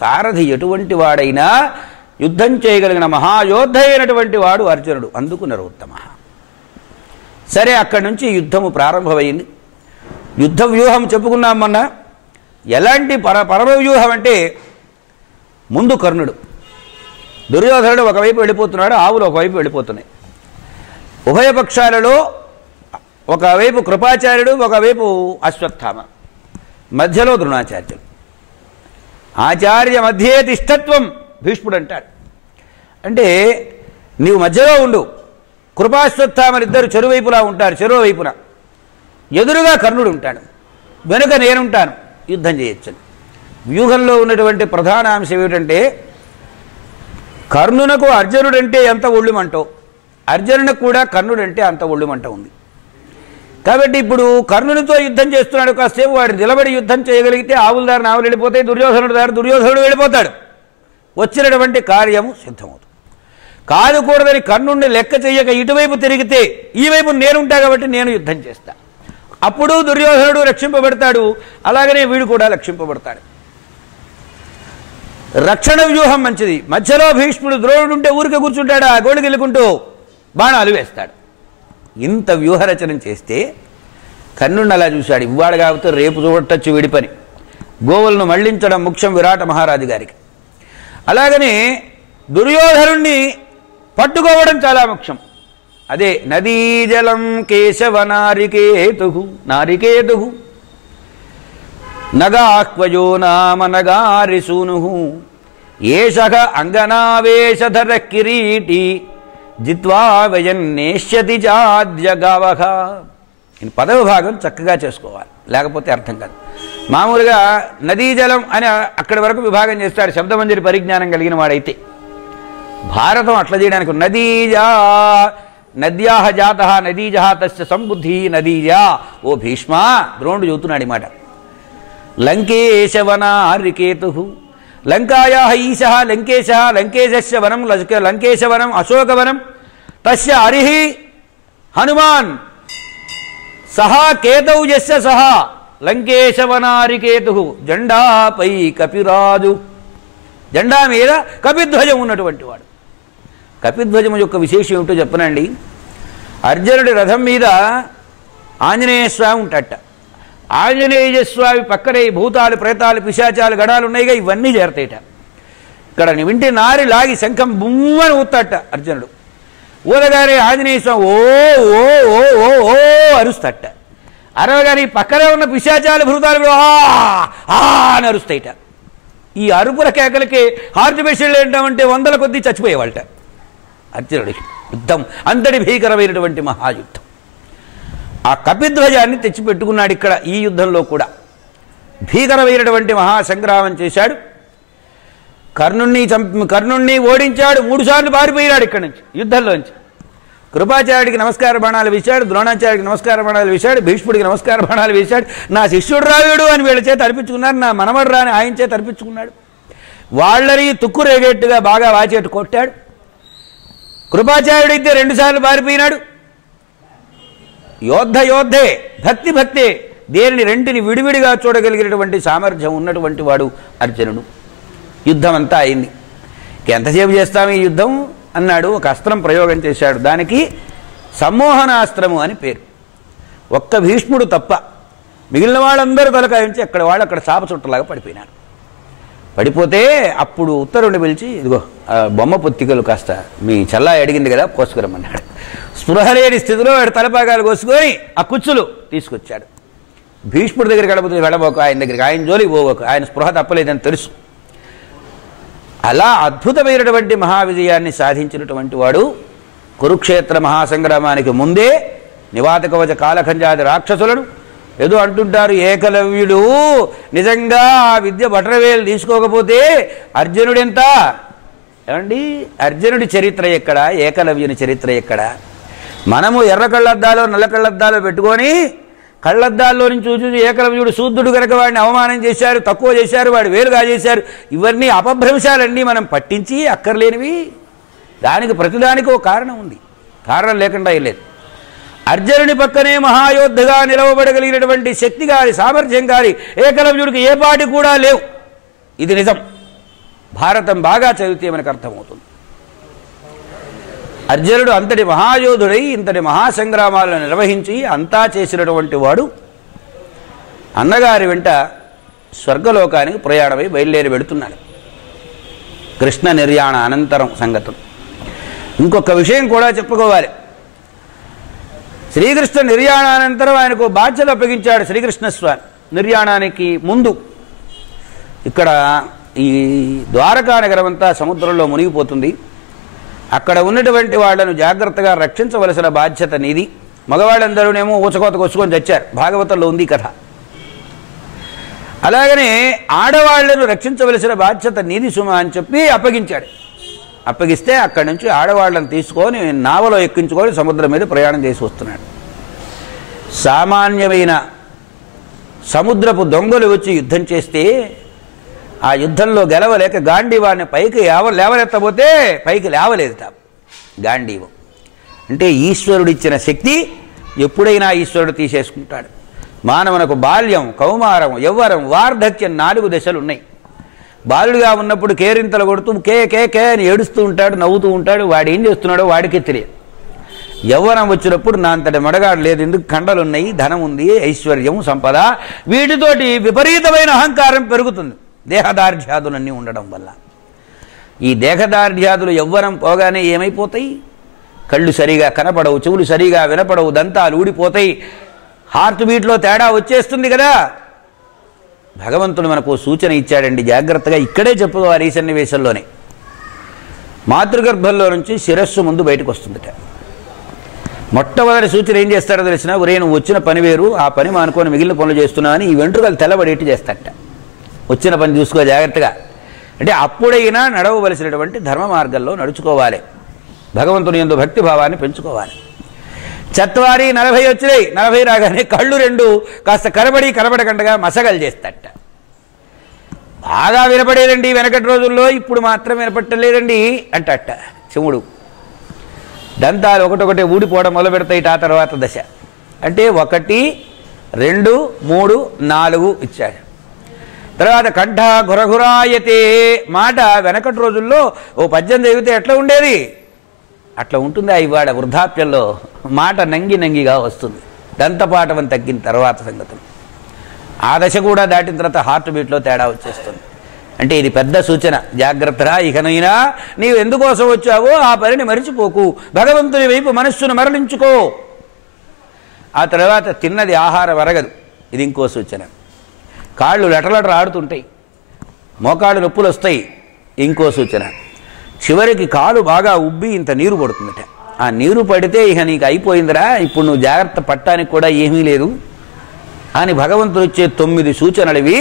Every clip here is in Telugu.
సారథి ఎటువంటి వాడైనా యుద్ధం చేయగలిగిన మహాయోద్ధ అయినటువంటి వాడు అర్జునుడు. అందుకు నరోత్తమ. సరే, అక్కడి నుంచి యుద్ధము ప్రారంభమైంది. యుద్ధ వ్యూహం చెప్పుకున్నాం మొన్న. ఎలాంటి పరమ వ్యూహం అంటే, ముందు కర్ణుడు, దుర్యోధనుడు ఒకవైపు వెళ్ళిపోతున్నాడు, ఆవులు ఒకవైపు వెళ్ళిపోతున్నాయి. ఉభయ పక్షాలలో ఒకవైపు కృపాచార్యుడు, ఒకవైపు అశ్వత్థామ, మధ్యలో ద్రోణాచార్యులు. ఆచార్య మధ్యే తిష్టత్వం భీష్ముడు అంటాడు. అంటే నీవు మధ్యలో ఉండు, కృపాశ్వత్థామలిద్దరు చెరువైపులా ఉంటారు, చెరువు వైపున ఎదురుగా కర్ణుడు ఉంటాడు, వెనుక నేనుంటాను, యుద్ధం చేయొచ్చు. వ్యూహంలో ఉన్నటువంటి ప్రధాన అంశం ఏమిటంటే, కర్ణునకు అర్జునుడంటే ఎంత ఒళ్ళుమంటో, అర్జునునికి కూడా కర్ణుడంటే అంత ఒళ్ళుమంట ఉంది. కాబట్టి ఇప్పుడు కర్ణునితో యుద్ధం చేస్తున్నాడు, కాసేపు వాడు నిలబడి యుద్ధం చేయగలిగితే ఆవుల దారిని ఆవులు వెళ్ళిపోతాయి, దుర్యోధనుడు వెళ్ళిపోతాడు, వచ్చినటువంటి కార్యము సిద్ధమవుతుంది. కాదుకూడదని కర్ణుడిని లెక్క చెయ్యక ఇటువైపు తిరిగితే ఈ వైపు నేనుంటా కాబట్టి నేను యుద్ధం చేస్తా, అప్పుడు దుర్యోధనుడు రక్షింపబడతాడు, అలాగనే వీడు కూడా రక్షింపబడతాడు. రక్షణ వ్యూహం మంచిది. మధ్యలో భీష్ముడు, ద్రోణుడు ఉంటే ఊరికే కూర్చుంటాడు, ఆ గోళకి వెళ్ళుకుంటూ బాణాలు వేస్తాడు. ఇంత వ్యూహరచన చేస్తే కర్ణుడిని అలా చూశాడు. ఇవాడు కాబట్టి రేపు చూడటచ్చు వీడి పని. గోవులను మళ్లించడం ముఖ్యం విరాట మహారాజు గారికి. అలాగనే దుర్యోధనుణ్ణి పట్టుకోవడం చాలా ముఖ్యం. అదే నదీజలం కేశవ నారికేతు నగాక్వయో నామ నగారిసూను ఏషః అంగనావేశధర కిరీటి జిత్వా వయన్నేష్యతి చాద్యగావః. ఈ పదవ భాగం చక్కగా చేసుకోవాలి, లేకపోతే అర్థం కాదు. మామూలుగా నదీజలం అని అక్కడి వరకు విభాగం చేస్తాడు శబ్దమంజరి పరిజ్ఞానం కలిగిన వాడైతే. భారతం అట్లా చేయడానికి నద్యాహ జాత నదీజ తస్య సంబుద్ధి నదీజా. ఓ భీష్మ, ద్రోణుడు చెబుతున్నాడు ఈ మాట. లంకేశవనారికేతు లంకాయా ఈశ లంకేశ వనం లంకేశవనం అశోకవనం తస్య హరిహి హనుమాన్ సహా కేతౌ యస్య సహా లంకేశవనారికేతు. జెండాపై కపిరాజు, జెండా మీద కపిధ్వజం ఉన్నటువంటి వాడు. కపిధ్వజం యొక్క విశేషం ఏమిటో చెప్పనండి. అర్జునుడి రథం మీద ఆంజనేయ స్వామి ఉంటాట. ఆంజనేయ స్వామి పక్కనే భూతాలు, ప్రేతాలు, పిశాచాలు, గడాలు ఉన్నాయిగా, ఇవన్నీ చేరతాయిట. ఇక్కడ వింటే నారి లాగి శంఖం బుమ్మని ఊతాట అర్జునుడు. ఊరగానే ఆంజనేయ స్వామి ఓ ఓ ఓ ఓ ఓ అరుస్తట. అరవగానే పక్కనే ఉన్న పిశాచాలు, భూతాలు అని అరుస్తాయిట. ఈ అరుపుల కేకలకి హార్ట్ పేషెంట్లు ఏంటంటే 100ల కొద్దీ చచ్చిపోయేవాళ్ళట. అర్జునుడికి యుద్ధం అంతటి భీకరమైనటువంటి మహాయుద్ధం. ఆ కపిధ్వజాన్ని తెచ్చిపెట్టుకున్నాడు ఇక్కడ ఈ యుద్ధంలో కూడా. భీకరమైనటువంటి మహాసంగ్రామం చేశాడు. కర్ణుణ్ణి ఓడించాడు. 3 సార్లు పారిపోయాడు ఇక్కడి నుంచి, యుద్ధంలోంచి. కృపాచార్యుడికి నమస్కార బాణాలు వేశాడు, ద్రోణాచార్యుడికి నమస్కార బాణాలు వేశాడు, భీష్ముడికి నమస్కార బాణాలు వేశాడు. నా శిష్యుడు రాయుడు అని వీళ్ళ చేత అర్పించుకున్నారు, నా మనమడు రాని ఆయన చేత అర్పించుకున్నాడు. వాళ్ళని తుక్కు రేగేట్టుగా బాగా వాచేట్టు కొట్టాడు. కృపాచార్యుడైతే 2 సార్లు పారిపోయినాడు. యోద్ధే, భక్తే, దేనిని రెంటిని విడివిడిగా చూడగలిగినటువంటి సామర్థ్యం ఉన్నటువంటి వాడు అర్జునుడు. యుద్ధం అంతా అయింది. ఎంతసేపు చేస్తాము ఈ యుద్ధం అన్నాడు. ఒక అస్త్రం ప్రయోగం చేశాడు. దానికి సమ్మోహనాస్త్రము అని పేరు. ఒక్క భీష్ముడు తప్ప మిగిలిన వాళ్ళందరూ తలకాయించి అక్కడ వాళ్ళు అక్కడ చాప చుట్టలాగా పడిపోయినారు. పడిపోతే అప్పుడు ఉత్తరుని పిలిచి, ఇదిగో బొమ్మ పొత్తికలు కాస్త మీ చల్లాయి అడిగింది కదా కోసుకురమ్మన్నాడు. స్పృహ లేని స్థితిలో వాడు తలపాగాలు కోసుకొని ఆ కుచ్చులు తీసుకొచ్చాడు. భీష్ముడి దగ్గరికి వెళ్ళబోకు, ఆయన దగ్గరికి, ఆయన జోలికి పోవకు, ఆయన స్పృహ తప్పలేదని తెలుసు. అలా అద్భుతమైనటువంటి మహావిజయాన్ని సాధించినటువంటి వాడు. కురుక్షేత్ర మహాసంగ్రామానికి ముందే నివాతకవచ కాలఖంజాది రాక్షసులను ఏదో అంటుంటారు, ఏకలవ్యుడు నిజంగా ఆ విద్య బటరవేలు తీసుకోకపోతే అర్జునుడెంత ఏమండి. అర్జునుడి చరిత్ర ఎక్కడ, ఏకలవ్యుని చరిత్ర ఎక్కడ? మనము ఎర్ర కళ్ళద్దాలో నల్ల కళ్ళద్దాలో పెట్టుకొని కళ్ళద్దాల్లో నుంచి చూసి ఏకలవ్యుడు శూద్రుడు కనుక వాడిని అవమానం చేశారు, తక్కువ చేశారు, వాడు వేలుగా చేశారు, ఇవన్నీ అపభ్రంశాలన్నీ మనం పట్టించి అక్కర్లేనివి. దానికి ప్రతిదానికి ఒక కారణం ఉంది, కారణం లేకుండా లేదు. అర్జునుని పక్కనే మహాయోద్ధగా నిలవబడగలిగినటువంటి శక్తి గారి, సామర్థ్యం గారి ఏకలవ్యుడికి ఏ పాటి కూడా లేవు. ఇది నిజం. భారతం బాగా చదివితే మనకు అర్థమవుతుంది. అర్జునుడు అంతటి మహాయోధుడై ఇంతటి మహాసంగ్రామాలను నిర్వహించి అంతా చేసినటువంటి వాడు అన్నగారి వెంట స్వర్గలోకానికి ప్రయాణమై బయలుదేరి వెళుతున్నాడు. కృష్ణ నిర్యాణ అనంతరం సంగతులు. ఇంకొక విషయం కూడా చెప్పుకోవాలి. శ్రీకృష్ణ నిర్యాణానంతరం ఆయనకు బాధ్యత అప్పగించాడు శ్రీకృష్ణస్వామి. నిర్యాణానికి ముందు ఇక్కడ ఈ ద్వారకా నగరం అంతా సముద్రంలో మునిగిపోతుంది. అక్కడ ఉన్నటువంటి వాళ్లను జాగ్రత్తగా రక్షించవలసిన బాధ్యత నీది. మగవాళ్ళందరూనేమో ఊచకోత కొచ్చుకొని చచ్చారు, భాగవతంలో ఉంది కథ. అలాగనే ఆడవాళ్లను రక్షించవలసిన బాధ్యత నీది సుమ అని చెప్పి అప్పగించాడు. అప్పగిస్తే అక్కడి నుంచి ఆడవాళ్లను తీసుకొని నావలో ఎక్కించుకొని సముద్రం మీద ప్రయాణం చేసి వస్తున్నాడు. సామాన్యమైన సముద్రపు దొంగలు వచ్చి యుద్ధం చేస్తే ఆ యుద్ధంలో గెలవలేక గాంధీవాన్ని పైకి లేవనెత్తబోతే పైకి లేవలేదు గాంధీవం. అంటే ఈశ్వరుడిచ్చిన శక్తి ఎప్పుడైనా ఈశ్వరుడు తీసేసుకుంటాడు. మానవునకు బాల్యం, కౌమారం, యవ్వరం, వార్ధక్యం 4 దశలు ఉన్నాయి. బాలుడిగా ఉన్నప్పుడు కేరింతలు కొడుతూ కే కే కే అని ఏడుస్తూ ఉంటాడు, నవ్వుతూ ఉంటాడు. వాడు ఏం చేస్తున్నాడో వాడికి తెలియదు. యవ్వనం వచ్చినప్పుడు నా అంతటి మడగాడు లేదు, ఎందుకు కండలు ఉన్నాయి, ధనం ఉంది, ఐశ్వర్యం, సంపద, వీటితోటి విపరీతమైన అహంకారం పెరుగుతుంది దేహదార్ఢ్యాదులన్నీ ఉండడం వల్ల. ఈ దేహదార్ఢ్యాదులు యవ్వనం పోగానే ఏమైపోతాయి? కళ్ళు సరిగా కనపడవు, చెవులు సరిగా వినపడవు, దంతాలు ఊడిపోతాయి, హార్ట్ బీట్లో తేడా వచ్చేస్తుంది కదా. భగవంతుడు మనకు సూచన ఇచ్చాడండి, జాగ్రత్తగా ఇక్కడే చెప్పుకోవాలి. ఈ సన్నివేశంలోనే మాతృగర్భంలో నుంచి శిరస్సు ముందు బయటకు వస్తుందిట. మొట్టమొదటి సూచన ఏం చేస్తాడో తెలిసిన, ఒరే నువ్వు వచ్చిన పని వేరు, ఆ పని మానుకొని మిగిలిన పనులు చేస్తున్నావు అని ఈ వెంట్రుకలు తెల్లబడేట్టు చేస్తాడట. వచ్చిన పని చూసుకో జాగ్రత్తగా. అంటే అప్పుడైనా నడవవలసినటువంటి ధర్మ మార్గంలో నడుచుకోవాలి, భగవంతుని యందు భక్తి భావాన్ని పెంచుకోవాలి. 40 వచ్చినాయి. 40 రాగానే కళ్ళు 2 కాస్త కనబడకుండా మసగలు చేస్తట. బాగా వినపడేదండి వెనకటి రోజుల్లో, ఇప్పుడు మాత్రం వినపట్టలేదండి అంటట చెవుడు. దంతాలు ఒకటొకటి ఊడిపోవడం మొదలు పెడతాయి. ఆ తర్వాత దశ అంటే 1, 2, 3, 4 ఇచ్చాడు. తర్వాత కంఠ గురగురాయతే, మాట వెనకటి రోజుల్లో ఓ పద్యం చదివితే ఎట్లా ఉండేది అట్లా ఉంటుందా ఇవాళ వృద్ధాప్యంలో? మాట నంగిగా వస్తుంది. దంతపాఠం తగ్గిన తర్వాత సంగతులు. ఆ దశ కూడా దాటిన తర్వాత హార్ట్ బీట్లో తేడా వచ్చేస్తుంది. అంటే ఇది పెద్ద సూచన, జాగ్రత్తగా. ఇకనైనా నీవు ఎందుకోసం వచ్చావో ఆ పనిని మరిచిపోకు, భగవంతుని వైపు మనస్సును మరలించుకో. ఆ తర్వాత తిన్నది ఆహారం అరగదు, ఇది ఇంకో సూచన. కాళ్ళు లటలట ఆడుతుంటాయి, మోకాళ్ళు నొప్పులు వస్తాయి, ఇంకో సూచన. చివరికి కాలు బాగా ఉబ్బి ఇంత నీరు పడుతుందట. ఆ నీరు పడితే ఇక నీకు అయిపోయిందిరా, ఇప్పుడు నువ్వు జాగ్రత్త పట్టడానికి కూడా ఏమీ లేదు అని భగవంతుడు ఇచ్చే 9 సూచనలు ఇవి.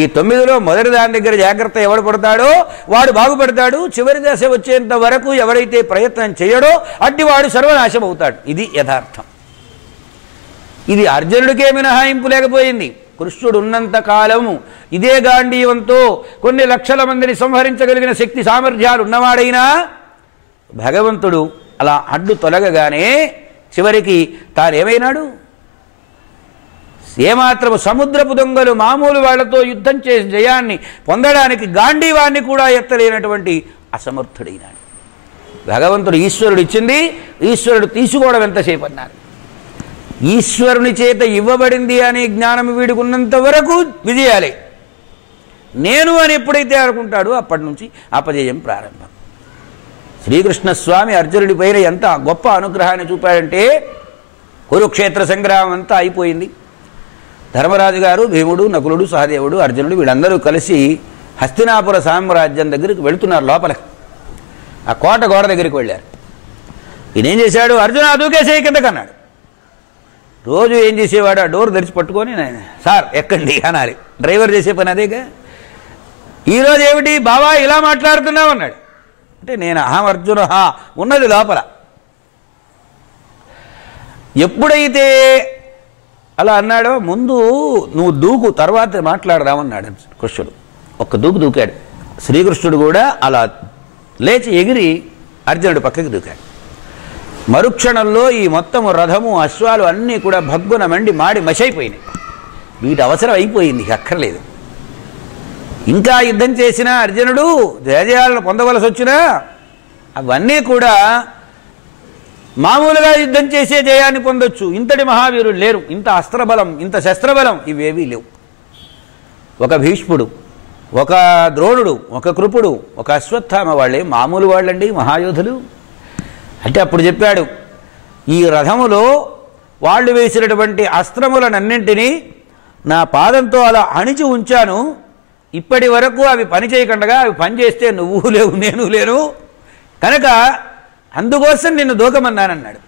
ఈ 9లో మొదటి దాని దగ్గర జాగ్రత్త ఎవడు పడతాడో వాడు బాగుపడతాడు. చివరి దశ వచ్చేంత వరకు ఎవరైతే ప్రయత్నం చేయడో అట్టివాడు సర్వనాశం అవుతాడు. ఇది యథార్థం. ఇది అర్జునుడికే మినహాయింపు లేకపోయింది. కృష్ణుడు ఉన్నంత కాలము ఇదే గాంధీవంతో కొన్ని లక్షల మందిని సంహరించగలిగిన శక్తి సామర్థ్యాలు ఉన్నవాడైనా భగవంతుడు అలా అడ్డు తొలగగానే చివరికి తానేమైనాడు? ఏమాత్రము సముద్రపు దొంగలు మామూలు వాళ్లతో యుద్ధం చేసి జయాన్ని పొందడానికి గాంధీవాన్ని కూడా ఎత్తలేనటువంటి అసమర్థుడైనాడు. భగవంతుడు ఈశ్వరుడు ఇచ్చింది, ఈశ్వరుడు తీసుకోవడం ఎంతసేపు అన్నారు. ఈశ్వరుని చేత ఇవ్వబడింది అనే జ్ఞానం వీడికి ఉన్నంత వరకు విజయాలే. నేను అని ఎప్పుడైతే అనుకుంటాడో అప్పటి నుంచి అపజయం ప్రారంభం. శ్రీకృష్ణస్వామి అర్జునుడి పైన ఎంత గొప్ప అనుగ్రహాన్ని చూపాడంటే, కురుక్షేత్ర సంగ్రామం అంతా అయిపోయింది. ధర్మరాజు గారు, భీముడు, నకులుడు, సహదేవుడు, అర్జునుడు వీళ్ళందరూ కలిసి హస్తినాపుర సామ్రాజ్యం దగ్గరికి వెళుతున్నారు. లోపలికి ఆ కోట గోడ దగ్గరికి వెళ్ళారు. ఈయనేం చేశాడు? అర్జున దూకేసేయి కిందకన్నాడు. రోజు ఏం చేసేవాడు? ఆ డోర్ తెరిచి పట్టుకొని సార్ ఎక్కండి అనాలి. డ్రైవర్ చేసే పని అదేగా. ఈరోజు ఏమిటి బావా ఇలా మాట్లాడుతున్నావు అన్నాడు. అంటే నేను అహం అర్జున ఉన్నది లోపల. ఎప్పుడైతే అలా అన్నాడో ముందు నువ్వు దూకు, తర్వాత మాట్లాడదామన్నాడు కృష్ణుడు. ఒక్క దూకు దూకాడు. శ్రీకృష్ణుడు కూడా అలా లేచి ఎగిరి అర్జునుడు పక్కకి దూకాడు. మరుక్షణంలో ఈ మొత్తము రథము, అశ్వాలు అన్నీ కూడా భగ్గున మండి మాడి మషైపోయినాయి. వీటి అవసరం అయిపోయింది, అక్కర్లేదు. ఇంకా యుద్ధం చేసినా అర్జునుడు జయజయాలను పొందవలసి వచ్చినా అవన్నీ కూడా మామూలుగా యుద్ధం చేసే జయాన్ని పొందొచ్చు. ఇంతటి మహావీరులు లేరు. ఇంత అస్త్రబలం, ఇంత శస్త్రబలం ఇవేవీ లేవు. ఒక భీష్ముడు, ఒక ద్రోణుడు, ఒక కృపుడు, ఒక అశ్వత్థామ వాళ్ళే మామూలు వాళ్ళండి, మహాయోధులు. అంటే అప్పుడు చెప్పాడు, ఈ రథములో వాళ్ళు వేసినటువంటి అస్త్రములనన్నింటినీ నా పాదంతో అలా అణిచి ఉంచాను. ఇప్పటి వరకు అవి పని చేయకుండా అవి పనిచేస్తే నువ్వు లేవు, నేను లేను, కనుక అందుకోసం నిన్ను దూకమన్నానన్నాడు.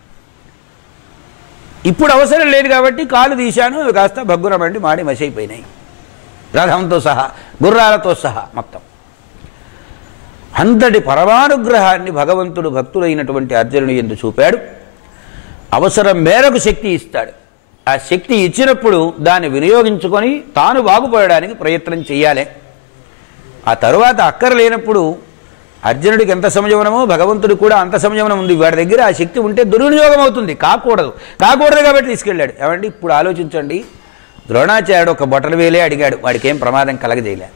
ఇప్పుడు అవసరం లేదు కాబట్టి కాలు తీశాను, అవి కాస్త భగ్గురమండి మాడి మసైపోయినాయి, రథంతో సహా, గుర్రాలతో సహా మొత్తం. అంతటి పరమానుగ్రహాన్ని భగవంతుడు భక్తుడైనటువంటి అర్జునుని యందు చూపాడు. అవసరం మేరకు శక్తి ఇస్తాడు. ఆ శక్తి ఇచ్చినప్పుడు దాన్ని వినియోగించుకొని తాను బాగుపడడానికి ప్రయత్నం చేయాలి. ఆ తరువాత అక్కరలేనప్పుడు అర్జునుడికి ఎంత సంయమనమో భగవంతుడికి కూడా అంత సంయమనం ఉంది. వాడి దగ్గర ఆ శక్తి ఉంటే దుర్వినియోగం అవుతుంది, కాకూడదు కాబట్టి తీసుకెళ్ళాడు. ఏమండి ఇప్పుడు ఆలోచించండి, ద్రోణాచార్యుడు ఒక బొటన వేలే అడిగాడు, వాడికి ఏం ప్రమాదం కలగజేయలే.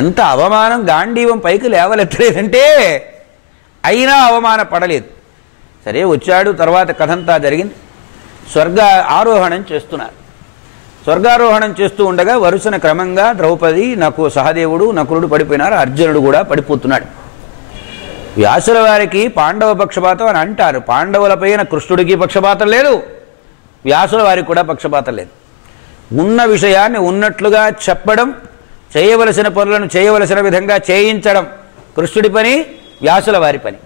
ఎంత అవమానం, గాంధీవం పైకి లేవలెత్తలేదంటే అయినా అవమాన పడలేదు. సరే వచ్చాడు, తర్వాత కథంతా జరిగింది. స్వర్గ ఆరోహణం చేస్తున్నారు. స్వర్గారోహణం చేస్తూ ఉండగా వరుసన క్రమంగా ద్రౌపది, సహదేవుడు, నకులుడు పడిపోయినారు. అర్జునుడు కూడా పడిపోతున్నాడు. వ్యాసుల వారికి పాండవ పక్షపాతం అని అంటారు. పాండవులపైన కృష్ణుడికి పక్షపాతం లేదు, వ్యాసుల వారికి కూడా పక్షపాతం లేదు. ఉన్న విషయాన్ని ఉన్నట్లుగా చెప్పడం, చేయవలసిన పనులను చేయవలసిన విధంగా చేయించడం కృష్ణుడి పని, వ్యాసుల వారి పని.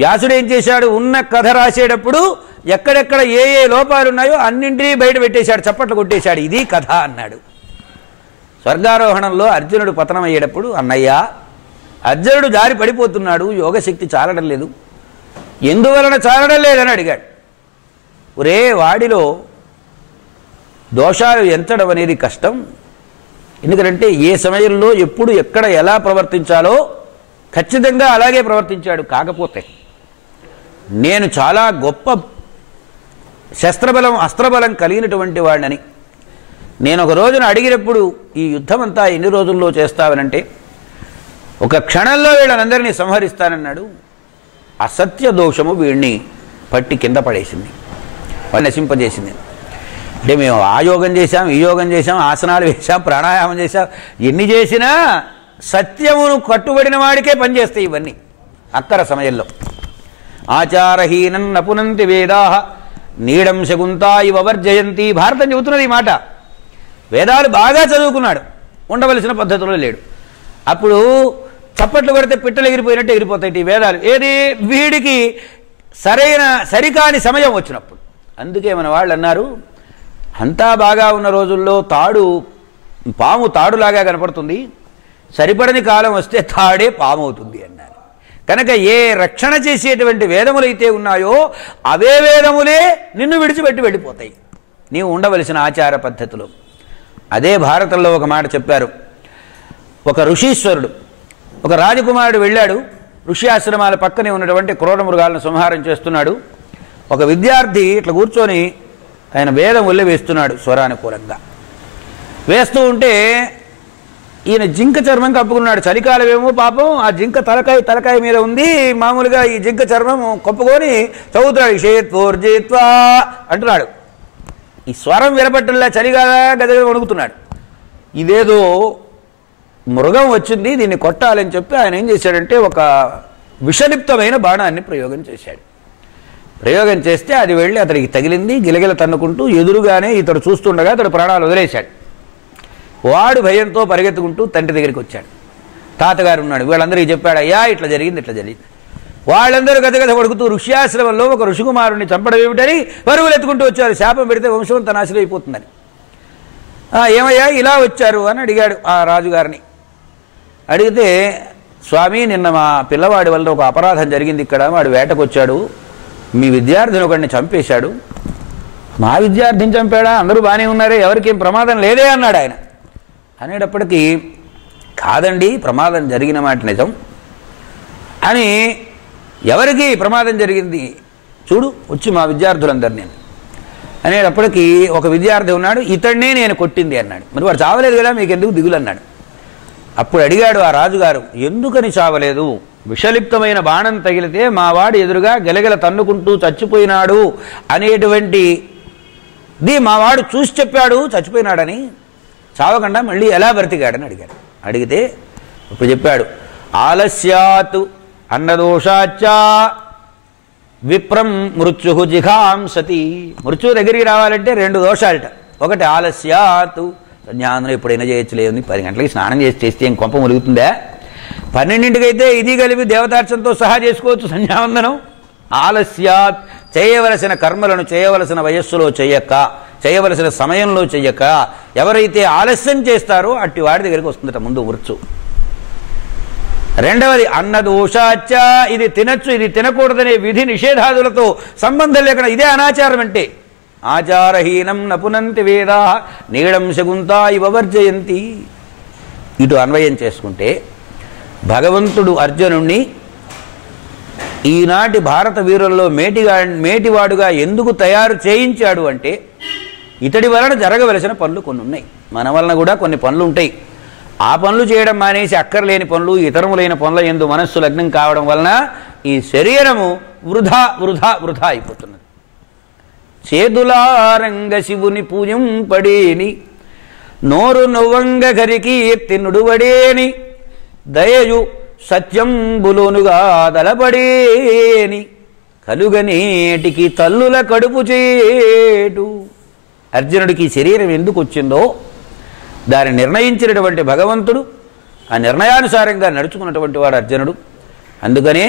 వ్యాసుడు ఏం చేశాడు, ఉన్న కథ రాసేటప్పుడు ఎక్కడెక్కడ ఏ ఏ లోపాలు ఉన్నాయో అన్నింటినీ బయట పెట్టేశాడు, చప్పట్లు కొట్టేశాడు, ఇది కథ అన్నాడు. స్వర్గారోహణంలో అర్జునుడు పతనం అయ్యేటప్పుడు, అన్నయ్య అర్జునుడు జారి పడిపోతున్నాడు, యోగశక్తి చాలడం లేదు, ఎందువలన చాలడం లేదని అడిగాడు. ఒరే వాడిలో దోషాలు ఎంచడం అనేది కష్టం, ఎందుకంటే ఏ సమయంలో ఎప్పుడు ఎక్కడ ఎలా ప్రవర్తించాలో ఖచ్చితంగా అలాగే ప్రవర్తించాడు. కాకపోతే నేను చాలా గొప్ప శస్త్రబలం, అస్త్రబలం కలిగినటువంటి వాడిని. నేను ఒక రోజున అడిగినప్పుడు ఈ యుద్ధం అంతా ఎన్ని రోజుల్లో చేస్తావనంటే ఒక క్షణంలో వీళ్ళనందరినీ సంహరిస్తానన్నాడు. అసత్య దోషము వీడిని పట్టి కింద పడేసింది, నశింపజేసింది. అంటే మేము ఆ యోగం చేశాం, ఈ యోగం చేశాం, ఆసనాలు వేశాం, ప్రాణాయామం చేశాం, ఎన్ని చేసినా సత్యమును కట్టుబడిన వాడికే పనిచేస్తాయి ఇవన్నీ అక్కర సమయంలో. ఆచారహీనం నపునంతి వేదాహ నీడం శకుంతా ఇవ వర్జయంతి. భారతం చెబుతున్నది ఈ మాట. వేదాలు బాగా చదువుకున్నాడు, ఉండవలసిన పద్ధతిలో లేడు. అప్పుడు చప్పట్లు కొడితే పిట్టలు ఎగిరిపోయినట్టు ఎగిరిపోతాయి ఈ వేదాలు. ఏది వీడికి సరికాని సమయం వచ్చినప్పుడు. అందుకే మన వాళ్ళు అన్నారు, అంతా బాగా ఉన్న రోజుల్లో పాము తాడులాగా కనపడుతుంది, సరిపడని కాలం వస్తే తాడే పాము అవుతుంది అన్నారు. కనుక ఏ రక్షణ చేసేటువంటి వేదములైతే ఉన్నాయో అవే వేదములే నిన్ను విడిచిపెట్టి వెళ్ళిపోతాయి నీవు ఉండవలసిన ఆచార పద్ధతులు. అదే భారతంలో ఒక మాట చెప్పారు. ఒక ఋషీశ్వరుడు, ఒక రాజకుమారుడు వెళ్ళాడు, ఋషి ఆశ్రమాల పక్కనే ఉన్నటువంటి క్రూర మృగాలను సంహారం చేస్తున్నాడు. ఒక విద్యార్థి ఇట్లా కూర్చొని ఆయన వేదం ఒళ్ళి వేస్తున్నాడు స్వరానుకూలంగా. వేస్తూ ఉంటే ఈయన జింక చర్మం కప్పుకున్నాడు. చలికాలమేమో పాపం ఆ జింక తలకాయ మీద ఉంది. మామూలుగా ఈ జింక చర్మం కప్పుకొని చదువుతున్నాడు, షేత్వోర్జిత్వా అంటున్నాడు. ఈ స్వరం వినపట్టల్లా చలిగా గదగద వణుకుతున్నాడు. ఇదేదో మృగం వచ్చింది, దీన్ని కొట్టాలని చెప్పి ఆయన ఏం చేశాడంటే ఒక విషలిప్తమైన బాణాన్ని ప్రయోగం చేశాడు. ప్రయోగం చేస్తే అది వెళ్ళి అతడికి తగిలింది. గిలగిల తన్నుకుంటూ ఎదురుగానే ఇతడు చూస్తుండగా అతడు ప్రాణాలు వదిలేశాడు. వాడు భయంతో పరిగెత్తుకుంటూ తండ్రి దగ్గరికి వచ్చాడు. తాతగారు ఉన్నాడు, వీళ్ళందరికీ చెప్పాడు, అయ్యా ఇట్లా జరిగింది. వాళ్ళందరూ గదగద పడుకుతూ ఋష్యాశ్రమంలో ఒక ఋషికుమారుని చంపడం ఏమిటని పరుగులు ఎత్తుకుంటూ వచ్చారు. శాపం పెడితే వంశం తన నాశనం అయిపోతుందని. ఏమయ్యా ఇలా వచ్చారు అని అడిగాడు ఆ రాజుగారిని. అడిగితే, స్వామి నిన్న మా పిల్లవాడి వల్ల ఒక అపరాధం జరిగింది, ఇక్కడ వాడు వేటకు వచ్చాడు, మీ విద్యార్థిని ఒకడిని చంపేశాడు. మా విద్యార్థిని చంపాడా? అందరూ బాగానే ఉన్నారే, ఎవరికేం ప్రమాదం లేదే అన్నాడు ఆయన. అనేటప్పటికీ, కాదండి ప్రమాదం జరిగిన మాట నిజం అని, ఎవరికి ప్రమాదం జరిగింది చూడు, వచ్చి మా విద్యార్థులందరూ నేను అనేటప్పటికీ ఒక విద్యార్థి ఉన్నాడు, ఇతడినే నేను కొట్టింది అన్నాడు. మరి వాడు చావలేదు కదా, మీకు ఎందుకు దిగులు అన్నాడు. అప్పుడు అడిగాడు ఆ రాజుగారు, ఎందుకని చావలేదు? విషలిప్తమైన బాణం తగిలితే మావాడు ఎదురుగా గెలగెల తన్నుకుంటూ చచ్చిపోయినాడు అనేటువంటిది మావాడు చూసి చెప్పాడు చచ్చిపోయినాడని, చావకుండా మళ్ళీ ఎలా బ్రతికాడని అడిగాడు. అడిగితే ఇప్పుడు చెప్పాడు, ఆలస్యాత్ అన్నదోషాచ్చా విప్రం మృత్యు జిఘాంసతి. మృత్యు దగ్గరికి రావాలంటే 2 దోషాలట. ఒకటి ఆలస్యాత్, సంధ్యావందనం ఎప్పుడైనా చేయొచ్చులేదు, 10 గంటలకి స్నానం చేస్తే ఏం కొంప మురుగుతుందా? 12ంటికైతే ఇది కలిపి దేవతార్చనతో సహా చేసుకోవచ్చు సంధ్యావందనం. ఆలస్యాత్, చేయవలసిన కర్మలను చేయవలసిన వయస్సులో చెయ్యక, చేయవలసిన సమయంలో చెయ్యక ఎవరైతే ఆలస్యం చేస్తారో అట్టి వాడి దగ్గరికి వస్తుందట ముందు మృత్యు. రెండవది అన్నదోషాచ్చ, ఇది తినచ్చు ఇది తినకూడదనే విధి నిషేధాదులతో సంబంధం లేకుండా ఇదే అనాచారం అంటే. ఆచారహీనం నపునంతి వేదా నీడం శగుంతా ఇవ వర్జయంతి. ఇటు అన్వయం చేసుకుంటే భగవంతుడు అర్జునుణ్ణి ఈనాటి భారత వీరుల్లో మేటివాడుగా ఎందుకు తయారు చేయించాడు అంటే, ఇతడి వలన జరగవలసిన పనులు కొన్ని ఉన్నాయి, మన వలన కూడా కొన్ని పనులు ఉంటాయి. ఆ పనులు చేయడం మానేసి అక్కర్లేని పనులు ఇతరములైన పనుల యందు మనస్సు లగ్నం కావడం వలన ఈ శరీరము వృధా వృధా వృధా అయిపోతున్నది. చేదులారంగ శివుని పూజింపడేని, నోరు నొవ్వంగ గరికి తిన్నుడువడేని, దయయు సత్యంబులోనుగా దలపడేని, కలుగనేటికి తల్లుల కడుపు చేటు. అర్జునుడికి శరీరం ఎందుకు వచ్చిందో దాన్ని నిర్ణయించినటువంటి భగవంతుడు, ఆ నిర్ణయానుసారంగా నడుచుకున్నటువంటి వాడు అర్జునుడు. అందుకనే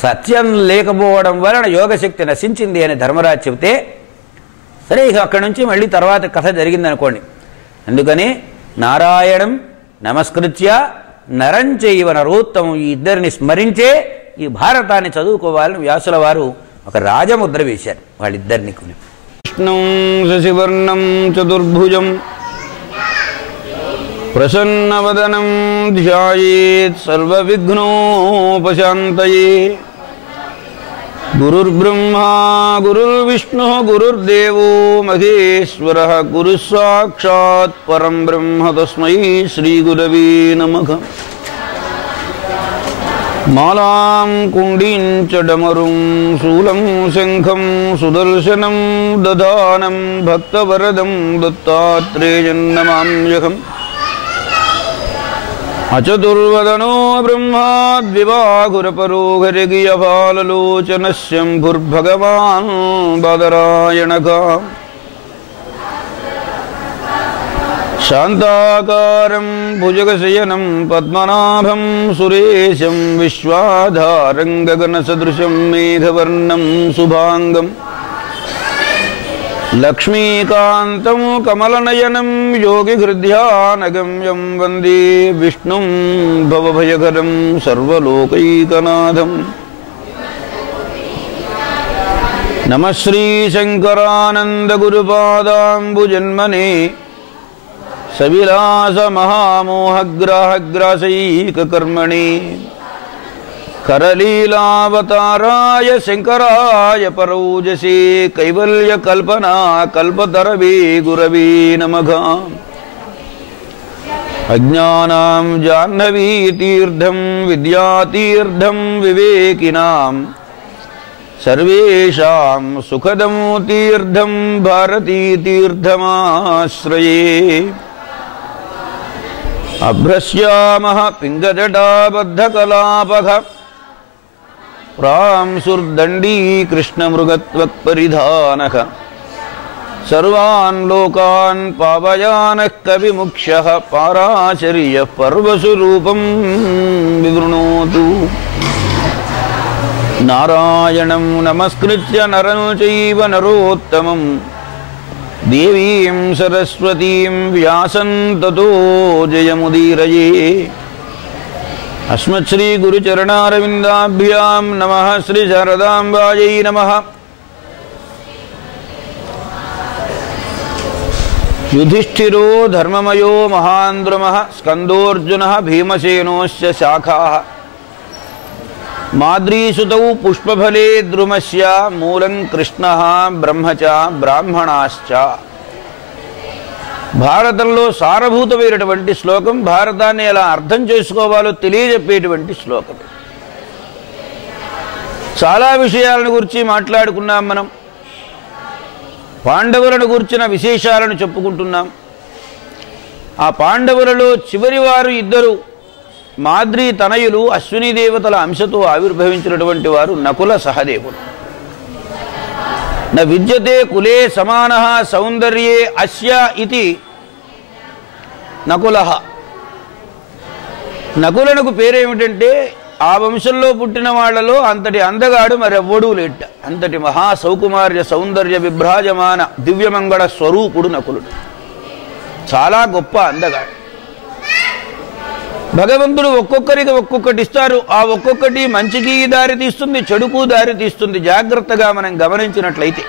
సత్యం లేకపోవడం వలన యోగశక్తి నశించింది అని ధర్మరాజు చెబితే, సరే ఇక అక్కడి నుంచి మళ్ళీ తర్వాత కథ జరిగిందనుకోండి. అందుకని నారాయణం నమస్కృత్య నరంచైవ నరోత్తమం, ఈ ఇద్దరిని స్మరించే ఈ భారతాన్ని చదువుకోవాలని వ్యాసుల వారు ఒక రాజముద్ర వేశారు వాళ్ళిద్దరిని. విష్ణుం శశివర్ణం చతుర్భుజం ప్రసన్నవదనం ధ్యాయేత్ సర్వవిఘ్నోపశాంతయే. గురుర్బ్రహ్మా గురుర్విష్ణు గురుర్దేవో మహేశ్వరః, గురుః సాక్షాత్ పరం బ్రహ్మ తస్మై శ్రీగురవే నమః. మాలాం కుండీం చ డమరుం శూలం శంఖం సుదర్శనం దధానం భక్తవరదం దత్తాత్రేయం నమామ్యహం. అచతుర్వదనో బ్రహ్మా ద్విబాహురపరో హరిగియపాలలోచనః శంభుర్భగవాన్ బాదరాయణగా. శాంతాకారం భుజగశయనం పద్మనాభం సురేశం విశ్వాధారం గగనసదృశం మేఘవర్ణం శుభాంగం. లక్ష్మీకాంతం కమలనయనం యోగిహృద్యానగమ్యం వందే విష్ణుం భవభయకరం సర్వలోకైకనాథం. నమః శ్రీశంకరానందగురుపాదాంబుజన్మనే సవిలాసమహామోహగ్రాహగ్రాసైకకర్మణి కరలీలావతారాయ శంకరాయ పరౌజసే కైవల్యకల్పనా కల్పతరవే గురవే నమః. అజ్ఞానాం జాహ్నవీతీర్థం విద్యాతీర్థం వివేకినాం సర్వేషాం సుఖదం తీర్థం భారతీతీర్థమాశ్రయే. అభ్రశ్యామః పింగజటాబద్ధకలాపః ప్రాంసుర్దండీ కృష్ణమృగత్వక్పరిధానః. సర్వాన్ లోకాన్ పావయానః కవిముఖ్యః పారాచర్యః పర్వస్వరూపం వివృణోతు. నారాయణం నమస్కృత్య నరం చైవ నరోత్తమం దేవీం సరస్వతీం వ్యాసం తతో జయముదీరయే. అస్మత్శ్రీ గురుచరణారవిందాభ్యాం నమః. శ్రీ శారదాంబాయై నమః. యుధిష్ఠిరో ధర్మమయో మహాంద్రమః స్కందోర్జునః భీమసేనోశ్చ శాఖాః. మాద్రీసుతౌ పుష్పఫలే ద్రుమస్య మూలం కృష్ణః బ్రహ్మ చ బ్రాహ్మణాశ్చ. భారతంలో సారభూతమైనటువంటి శ్లోకం. భారతాన్ని ఎలా అర్థం చేసుకోవాలో తెలియజెప్పేటువంటి శ్లోకం. చాలా విషయాలను గురించి మాట్లాడుకున్నాం. మనం పాండవులను గురించిన విశేషాలను చెప్పుకుంటున్నాం. ఆ పాండవులలో చివరి వారు ఇద్దరు మాద్రీ తనయులు, అశ్విని దేవతల అంశతో ఆవిర్భవించినటువంటి వారు నకుల సహదేవులు. న విద్యతే కులే సమానః సౌందర్యే అస్య ఇతి నకులః. నకులనకు పేరేమిటంటే ఆ వంశంలో పుట్టిన వాళ్లలో అంతటి అందగాడు మరెవ్వడూ లేట. అంతటి మహా సౌకుమార్య సౌందర్య విభ్రాజమాన దివ్యమంగళ స్వరూపుడు నకులుడు. చాలా గొప్ప అందగాడు. భగవంతుడు ఒక్కొక్కరికి ఒక్కొక్కటి ఇస్తారు. ఆ ఒక్కొక్కటి మంచికి దారి తీస్తుంది, చెడుకు దారి తీస్తుంది. జాగ్రత్తగా మనం గమనించినట్లయితే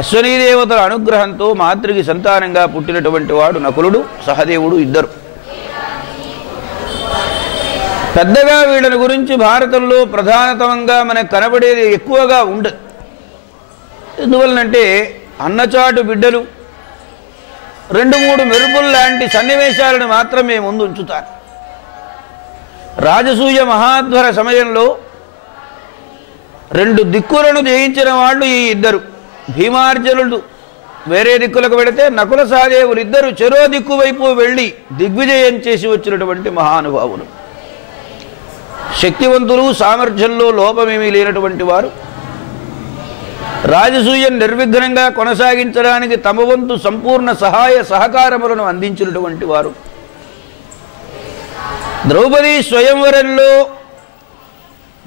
అశ్వనీ దేవతల అనుగ్రహంతో మాతృకి సంతానంగా పుట్టినటువంటి వాడు నకులుడు, సహదేవుడు ఇద్దరు. పెద్దగా వీళ్ళని గురించి భారతంలో ప్రధానతమంగా మనకు కనబడేది ఎక్కువగా ఉండదు. ఎందువలనంటే అన్నచాటు బిడ్డలు 2-3 మెరుపులు లాంటి సన్నివేశాలను మాత్రమే ముందు ఉంచుతారు. రాజసూయ మహాధ్వర సమయంలో 2 దిక్కులను జయించిన వాళ్ళు ఈ ఇద్దరు. భీమార్జునుడు వేరే దిక్కులకు వెళితే నకుల సహదేవులు ఇద్దరు చెరో దిక్కు వైపు వెళ్ళి దిగ్విజయం చేసి వచ్చినటువంటి మహానుభావులు. శక్తివంతులు, సామర్థ్యంలో లోపమేమీ లేనటువంటి వారు. రాజసూయం నిర్విఘ్నంగా కొనసాగించడానికి తమ వంతు సంపూర్ణ సహాయ సహకారములను అందించినటువంటి వారు. ద్రౌపది స్వయంవరంలో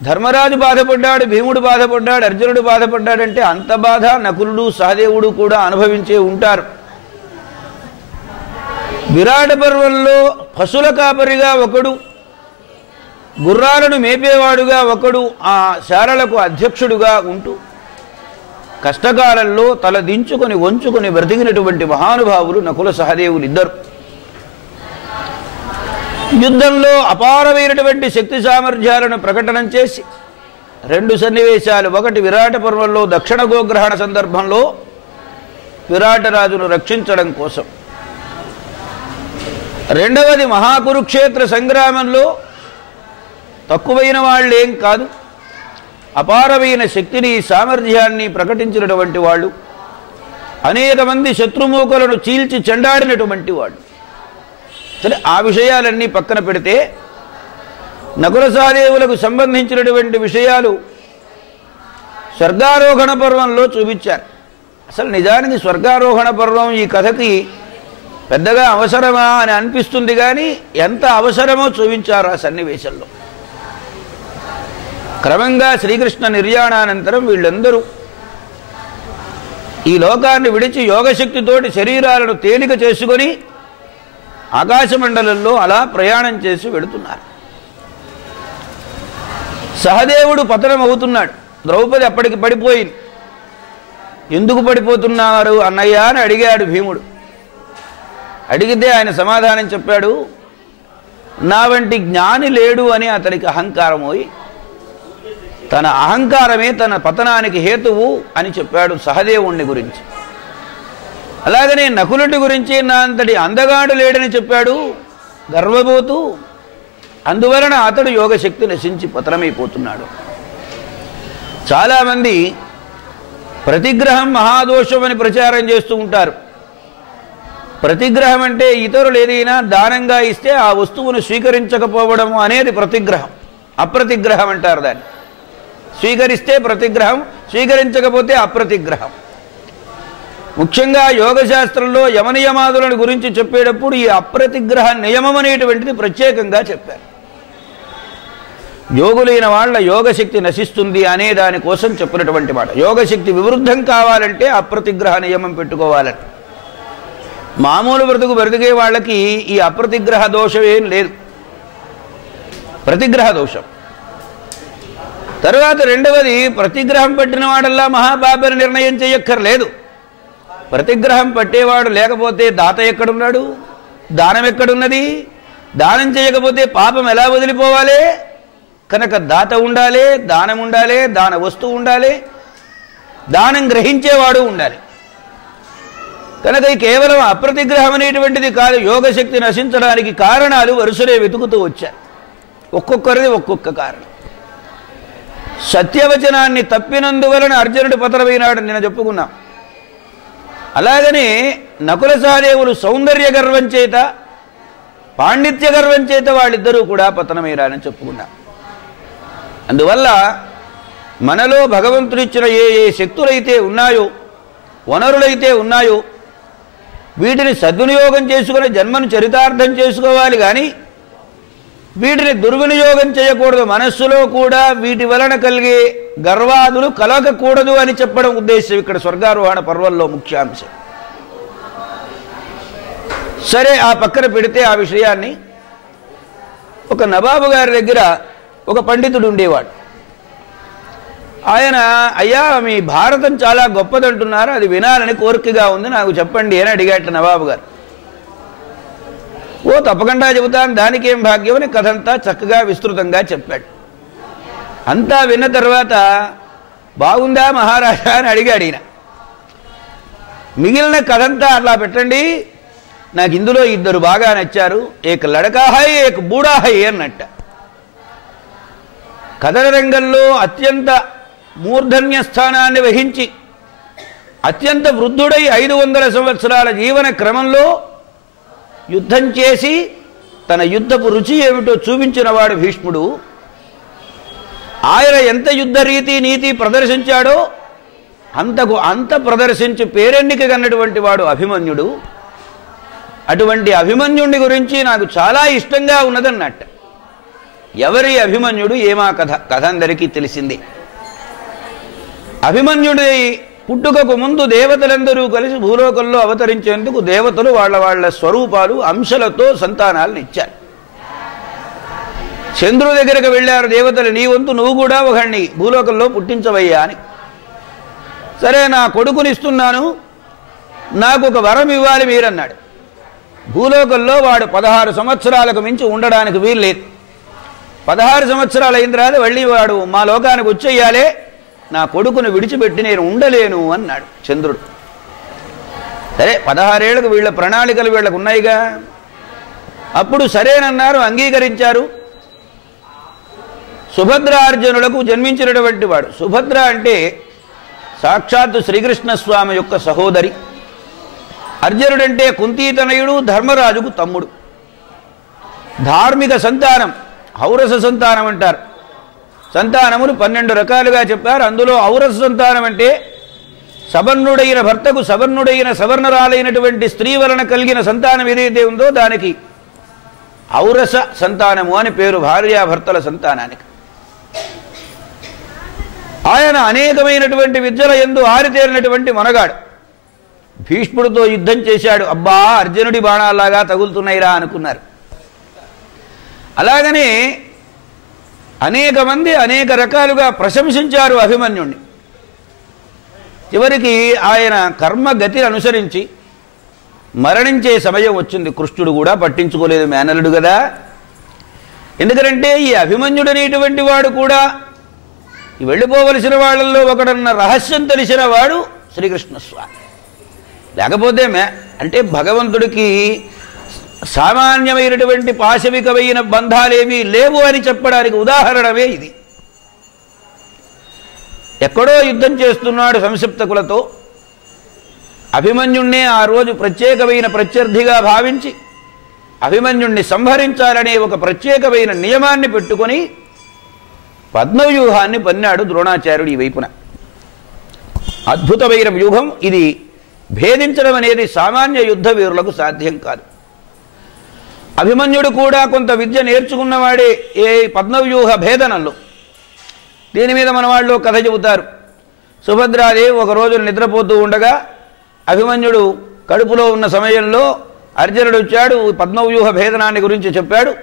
ధర్మరాజు బాధపడ్డాడు, భీముడు బాధపడ్డాడు, అర్జునుడు బాధపడ్డాడంటే అంత బాధ నకులుడు సహదేవుడు కూడా అనుభవించే ఉంటారు. విరాట పర్వంలో పశుల కాపరిగా ఒకడు, గుర్రాలను మేపేవాడుగా ఒకడు, ఆ శారలకు అధ్యక్షుడుగా ఉంటూ కష్టకాలంలో తల దించుకొని వంచుకొని బ్రతికినటువంటి మహానుభావులు నకుల సహదేవులు ఇద్దరు. యుద్ధంలో అపారమైనటువంటి శక్తి సామర్థ్యాలను ప్రకటన చేసి 2 సన్నివేశాలు. ఒకటి విరాట పర్వంలో దక్షిణ గోగ్రహణ సందర్భంలో విరాటరాజును రక్షించడం కోసం. రెండవది మహాకురుక్షేత్ర సంగ్రామంలో తక్కువైన వాళ్ళేం కాదు, అపారమైన శక్తిని సామర్థ్యాన్ని ప్రకటించినటువంటి వాళ్ళు, అనేక మంది శత్రుమూకలను చీల్చి చెండాడినటువంటి వాళ్ళు. సరే, ఆ విషయాలన్నీ పక్కన పెడితే నకుల సహదేవులకు సంబంధించినటువంటి విషయాలు స్వర్గారోహణ పర్వంలో చూపించారు. అసలు నిజానికి స్వర్గారోహణ పర్వం ఈ కథకి పెద్దగా అవసరమా అని అనిపిస్తుంది, కానీ ఎంత అవసరమో చూపించారు ఆ సన్నివేశంలో. క్రమంగా శ్రీకృష్ణ నిర్యాణానంతరం వీళ్ళందరూ ఈ లోకాన్ని విడిచి యోగశక్తితోటి శరీరాలను తేలిక చేసుకొని ఆకాశమండలంలో అలా ప్రయాణం చేసి వెడుతున్నారు. సహదేవుడు పతనం అవుతున్నాడు. ద్రౌపది అప్పటికి పడిపోయింది. ఎందుకు పడిపోతున్నారు అన్నయ్య అని అడిగాడు భీముడు. అడిగితే ఆయన సమాధానం చెప్పాడు, నా వంటి జ్ఞాని లేడు అని అతనికి అహంకారం పోయి తన అహంకారమే తన పతనానికి హేతువు అని చెప్పాడు సహదేవుణ్ణి గురించి. అలాగనే నకులుడి గురించి నా అంతటి అందగాడు లేడని చెప్పాడు గర్వబోతూ. అందువలన అతడు యోగశక్తి నశించి పతనమైపోతున్నాడు. చాలామంది ప్రతిగ్రహం మహాదోషం అని ప్రచారం చేస్తూ ఉంటారు. ప్రతిగ్రహం అంటే ఇతరులు ఏదైనా దానంగా ఇస్తే ఆ వస్తువును స్వీకరించకపోవడం అనేది ప్రతిగ్రహం. అప్రతిగ్రహం అంటారు దాన్ని. స్వీకరిస్తే ప్రతిగ్రహం, స్వీకరించకపోతే అప్రతిగ్రహం. ముఖ్యంగా యోగశాస్త్రంలో యమనియమాదులను గురించి చెప్పేటప్పుడు ఈ అప్రతిగ్రహ నియమం అనేటువంటిది ప్రత్యేకంగా చెప్పారు. యోగులైన వాళ్ళ యోగశక్తి నశిస్తుంది అనే దానికోసం చెప్పినటువంటి మాట. యోగశక్తి వివృద్ధం కావాలంటే అప్రతిగ్రహ నియమం పెట్టుకోవాలని. మామూలు బ్రతికే వాళ్ళకి ఈ అప్రతిగ్రహ దోషం ఏం లేదు, ప్రతిగ్రహ దోషం. తర్వాత రెండవది, ప్రతిగ్రహం పట్టిన వాడల్లా మహాపాపని నిర్ణయం చేయక్కర్లేదు. ప్రతిగ్రహం పట్టేవాడు లేకపోతే దాత ఎక్కడున్నాడు, దానం ఎక్కడున్నది? దానం చేయకపోతే పాపం ఎలా వదిలిపోవాలి? కనుక దాత ఉండాలి, దానం ఉండాలి, దాన వస్తువు ఉండాలి, దానం గ్రహించేవాడు ఉండాలి. కనుక ఈ కేవలం అప్రతిగ్రహం అనేటువంటిది కాదు, యోగశక్తి నశించడానికి కారణాలు వరుసనే వెతుకుతూ వచ్చారు. ఒక్కొక్కరిది ఒక్కొక్క కారణం. సత్యవచనాన్ని తప్పినందువలన అర్జునుడు పతనమైనాడు నేను చెప్పుకున్నాం. అలాగనే నకుల సహదేవులు సౌందర్య గర్వం చేత, పాండిత్య గర్వం చేత వాళ్ళిద్దరూ కూడా పతనమైనారని చెప్పుకున్నాం. అందువల్ల మనలో భగవంతుడిచ్చిన ఏ ఏ శక్తులైతే ఉన్నాయో, వనరులైతే ఉన్నాయో, వీటిని సద్వినియోగం చేసుకుని జన్మను చరితార్థం చేసుకోవాలి. కానీ వీటిని దుర్వినియోగం చేయకూడదు. మనస్సులో కూడా వీటి వలన కలిగే గర్వాదులు కలగకూడదు అని చెప్పడం ఉద్దేశం ఇక్కడ స్వర్గారోహణ పర్వంలో ముఖ్యాంశం. సరే, ఆ పక్కన పెడితే ఆ విషయాన్ని, ఒక నవాబు గారి దగ్గర ఒక పండితుడు ఉండేవాడు. ఆయన, అయ్యా మీ భారతం చాలా గొప్పదంటున్నారు, అది వినాలని కోరికగా ఉంది, నాకు చెప్పండి అని అడిగాట నవాబు గారు. ఓ తప్పకుండా చెబుతాను, దానికేం భాగ్యం అని కథంతా చక్కగా విస్తృతంగా చెప్పాడు. అంతా విన్న తర్వాత బాగుందా మహారాజా అని అడిగాడు ఈయన. మిగిలిన కథంతా అట్లా పెట్టండి, నాకు ఇందులో ఇద్దరు బాగా నచ్చారు, ఏక లడకా హై ఏక బూడా హై అన్నట్ట. కథన రంగంలో అత్యంత మూర్ధన్య స్థానాన్ని వహించి అత్యంత వృద్ధుడై 500 సంవత్సరాల జీవన క్రమంలో యుద్ధం చేసి తన యుద్ధపు రుచి ఏమిటో చూపించినవాడు భీష్ముడు. ఆయన ఎంత యుద్ధ రీతి నీతి ప్రదర్శించాడో అంత ప్రదర్శించి పేరెన్నిక కన్నటువంటి వాడు అభిమన్యుడు. అటువంటి అభిమన్యుడి గురించి నాకు చాలా ఇష్టంగా ఉన్నదన్నట్ట. ఎవరి అభిమన్యుడు, ఏమా కథ అందరికీ తెలిసింది. అభిమన్యుడి పుట్టుకకు ముందు దేవతలందరూ కలిసి భూలోకంలో అవతరించేందుకు దేవతలు వాళ్ళ స్వరూపాలు అంశలతో సంతానాలను ఇచ్చారు. చంద్రుడి దగ్గరకు వెళ్ళారు దేవతలు, నీ వంతు నువ్వు కూడా ఒకడిని భూలోకంలో పుట్టించవయ్యా అని. సరే, నా కొడుకుని ఇస్తున్నాను, నాకు ఒక వరం ఇవ్వాలి మీరన్నాడు. భూలోకంలో వాడు 16 సంవత్సరాలకు మించి ఉండడానికి వీల్లేదు. 16 సంవత్సరాలు అయిన తర్వాత వెళ్ళి వాడు మా లోకానికి వచ్చేయాలే, నా కొడుకును విడిచిపెట్టి నేను ఉండలేను అన్నాడు చంద్రుడు. సరే, 16 ఏళ్లకు వీళ్ళ ప్రణాళికలు వీళ్ళకు ఉన్నాయిగా. అప్పుడు సరేనన్నారు, అంగీకరించారు. సుభద్రార్జునులకు జన్మించినటువంటి వాడు. సుభద్ర అంటే సాక్షాత్తు శ్రీకృష్ణస్వామి యొక్క సహోదరి. అర్జునుడంటే కుంతీతనయుడు, ధర్మరాజుకు తమ్ముడు. ధార్మిక సంతానం, ఔరస సంతానం అంటారు. సంతానములు 12 రకాలుగా చెప్పారు. అందులో ఔరస సంతానం అంటే సవర్ణుడైన భర్తకు సవర్ణుడైన సవర్ణరాలైనటువంటి స్త్రీ వలన కలిగిన సంతానం ఏదైతే ఉందో దానికి ఔరస సంతానము అని పేరు, భార్యాభర్తల సంతానానికి. ఆయన అనేకమైనటువంటి విద్యల యందు ఆరితేరినటువంటి మనగాడు. భీష్ముడితో యుద్ధం చేశాడు. అబ్బా, అర్జునుడి బాణాల్లాగా తగులుతున్నాయిరా అనుకున్నారు. అలాగనే అనేక మంది అనేక రకాలుగా ప్రశంసించారు అభిమన్యుణ్ణి. చివరికి ఆయన కర్మగతిని అనుసరించి మరణించే సమయం వచ్చింది. కృష్ణుడు కూడా పట్టించుకోలేదు, మేనలుడు కదా. ఎందుకంటే ఈ అభిమన్యుడు అనేటువంటి వాడు కూడా వెళ్ళిపోవలసిన వాళ్ళల్లో ఒకడన్న రహస్యం తెలిసిన వాడు శ్రీకృష్ణస్వామి. లేకపోతే అంటే భగవంతుడికి సామాన్యమైనటువంటి పాశవికమైన బంధాలేమీ లేవు అని చెప్పడానికి ఉదాహరణమే ఇది. ఎక్కడో యుద్ధం చేస్తున్నాడు సంసిప్తకులతో. అభిమన్యుణ్ణే ఆ రోజు ప్రత్యేకమైన ప్రత్యర్థిగా భావించి అభిమన్యుణ్ణి సంహరించాలనే ఒక ప్రత్యేకమైన నియమాన్ని పెట్టుకొని పద్మవ్యూహాన్ని పన్నాడు ద్రోణాచార్యుడు ఈ వైపున. అద్భుతమైన వ్యూహం ఇది. భేదించడం అనేది సామాన్య యుద్ధ వీరులకు సాధ్యం కాదు. అభిమన్యుడు కూడా కొంత విద్య నేర్చుకున్నవాడే ఏ పద్మవ్యూహ భేదనంలో. దీని మీద మన వాళ్ళు కథ చెబుతారు. సుభద్రాదేవి ఒక రోజు నిద్రపోతూ ఉండగా అభిమన్యుడు కడుపులో ఉన్న సమయంలో అర్జునుడు వచ్చాడు, పద్మవ్యూహ భేదనాన్ని గురించి చెప్పాడు.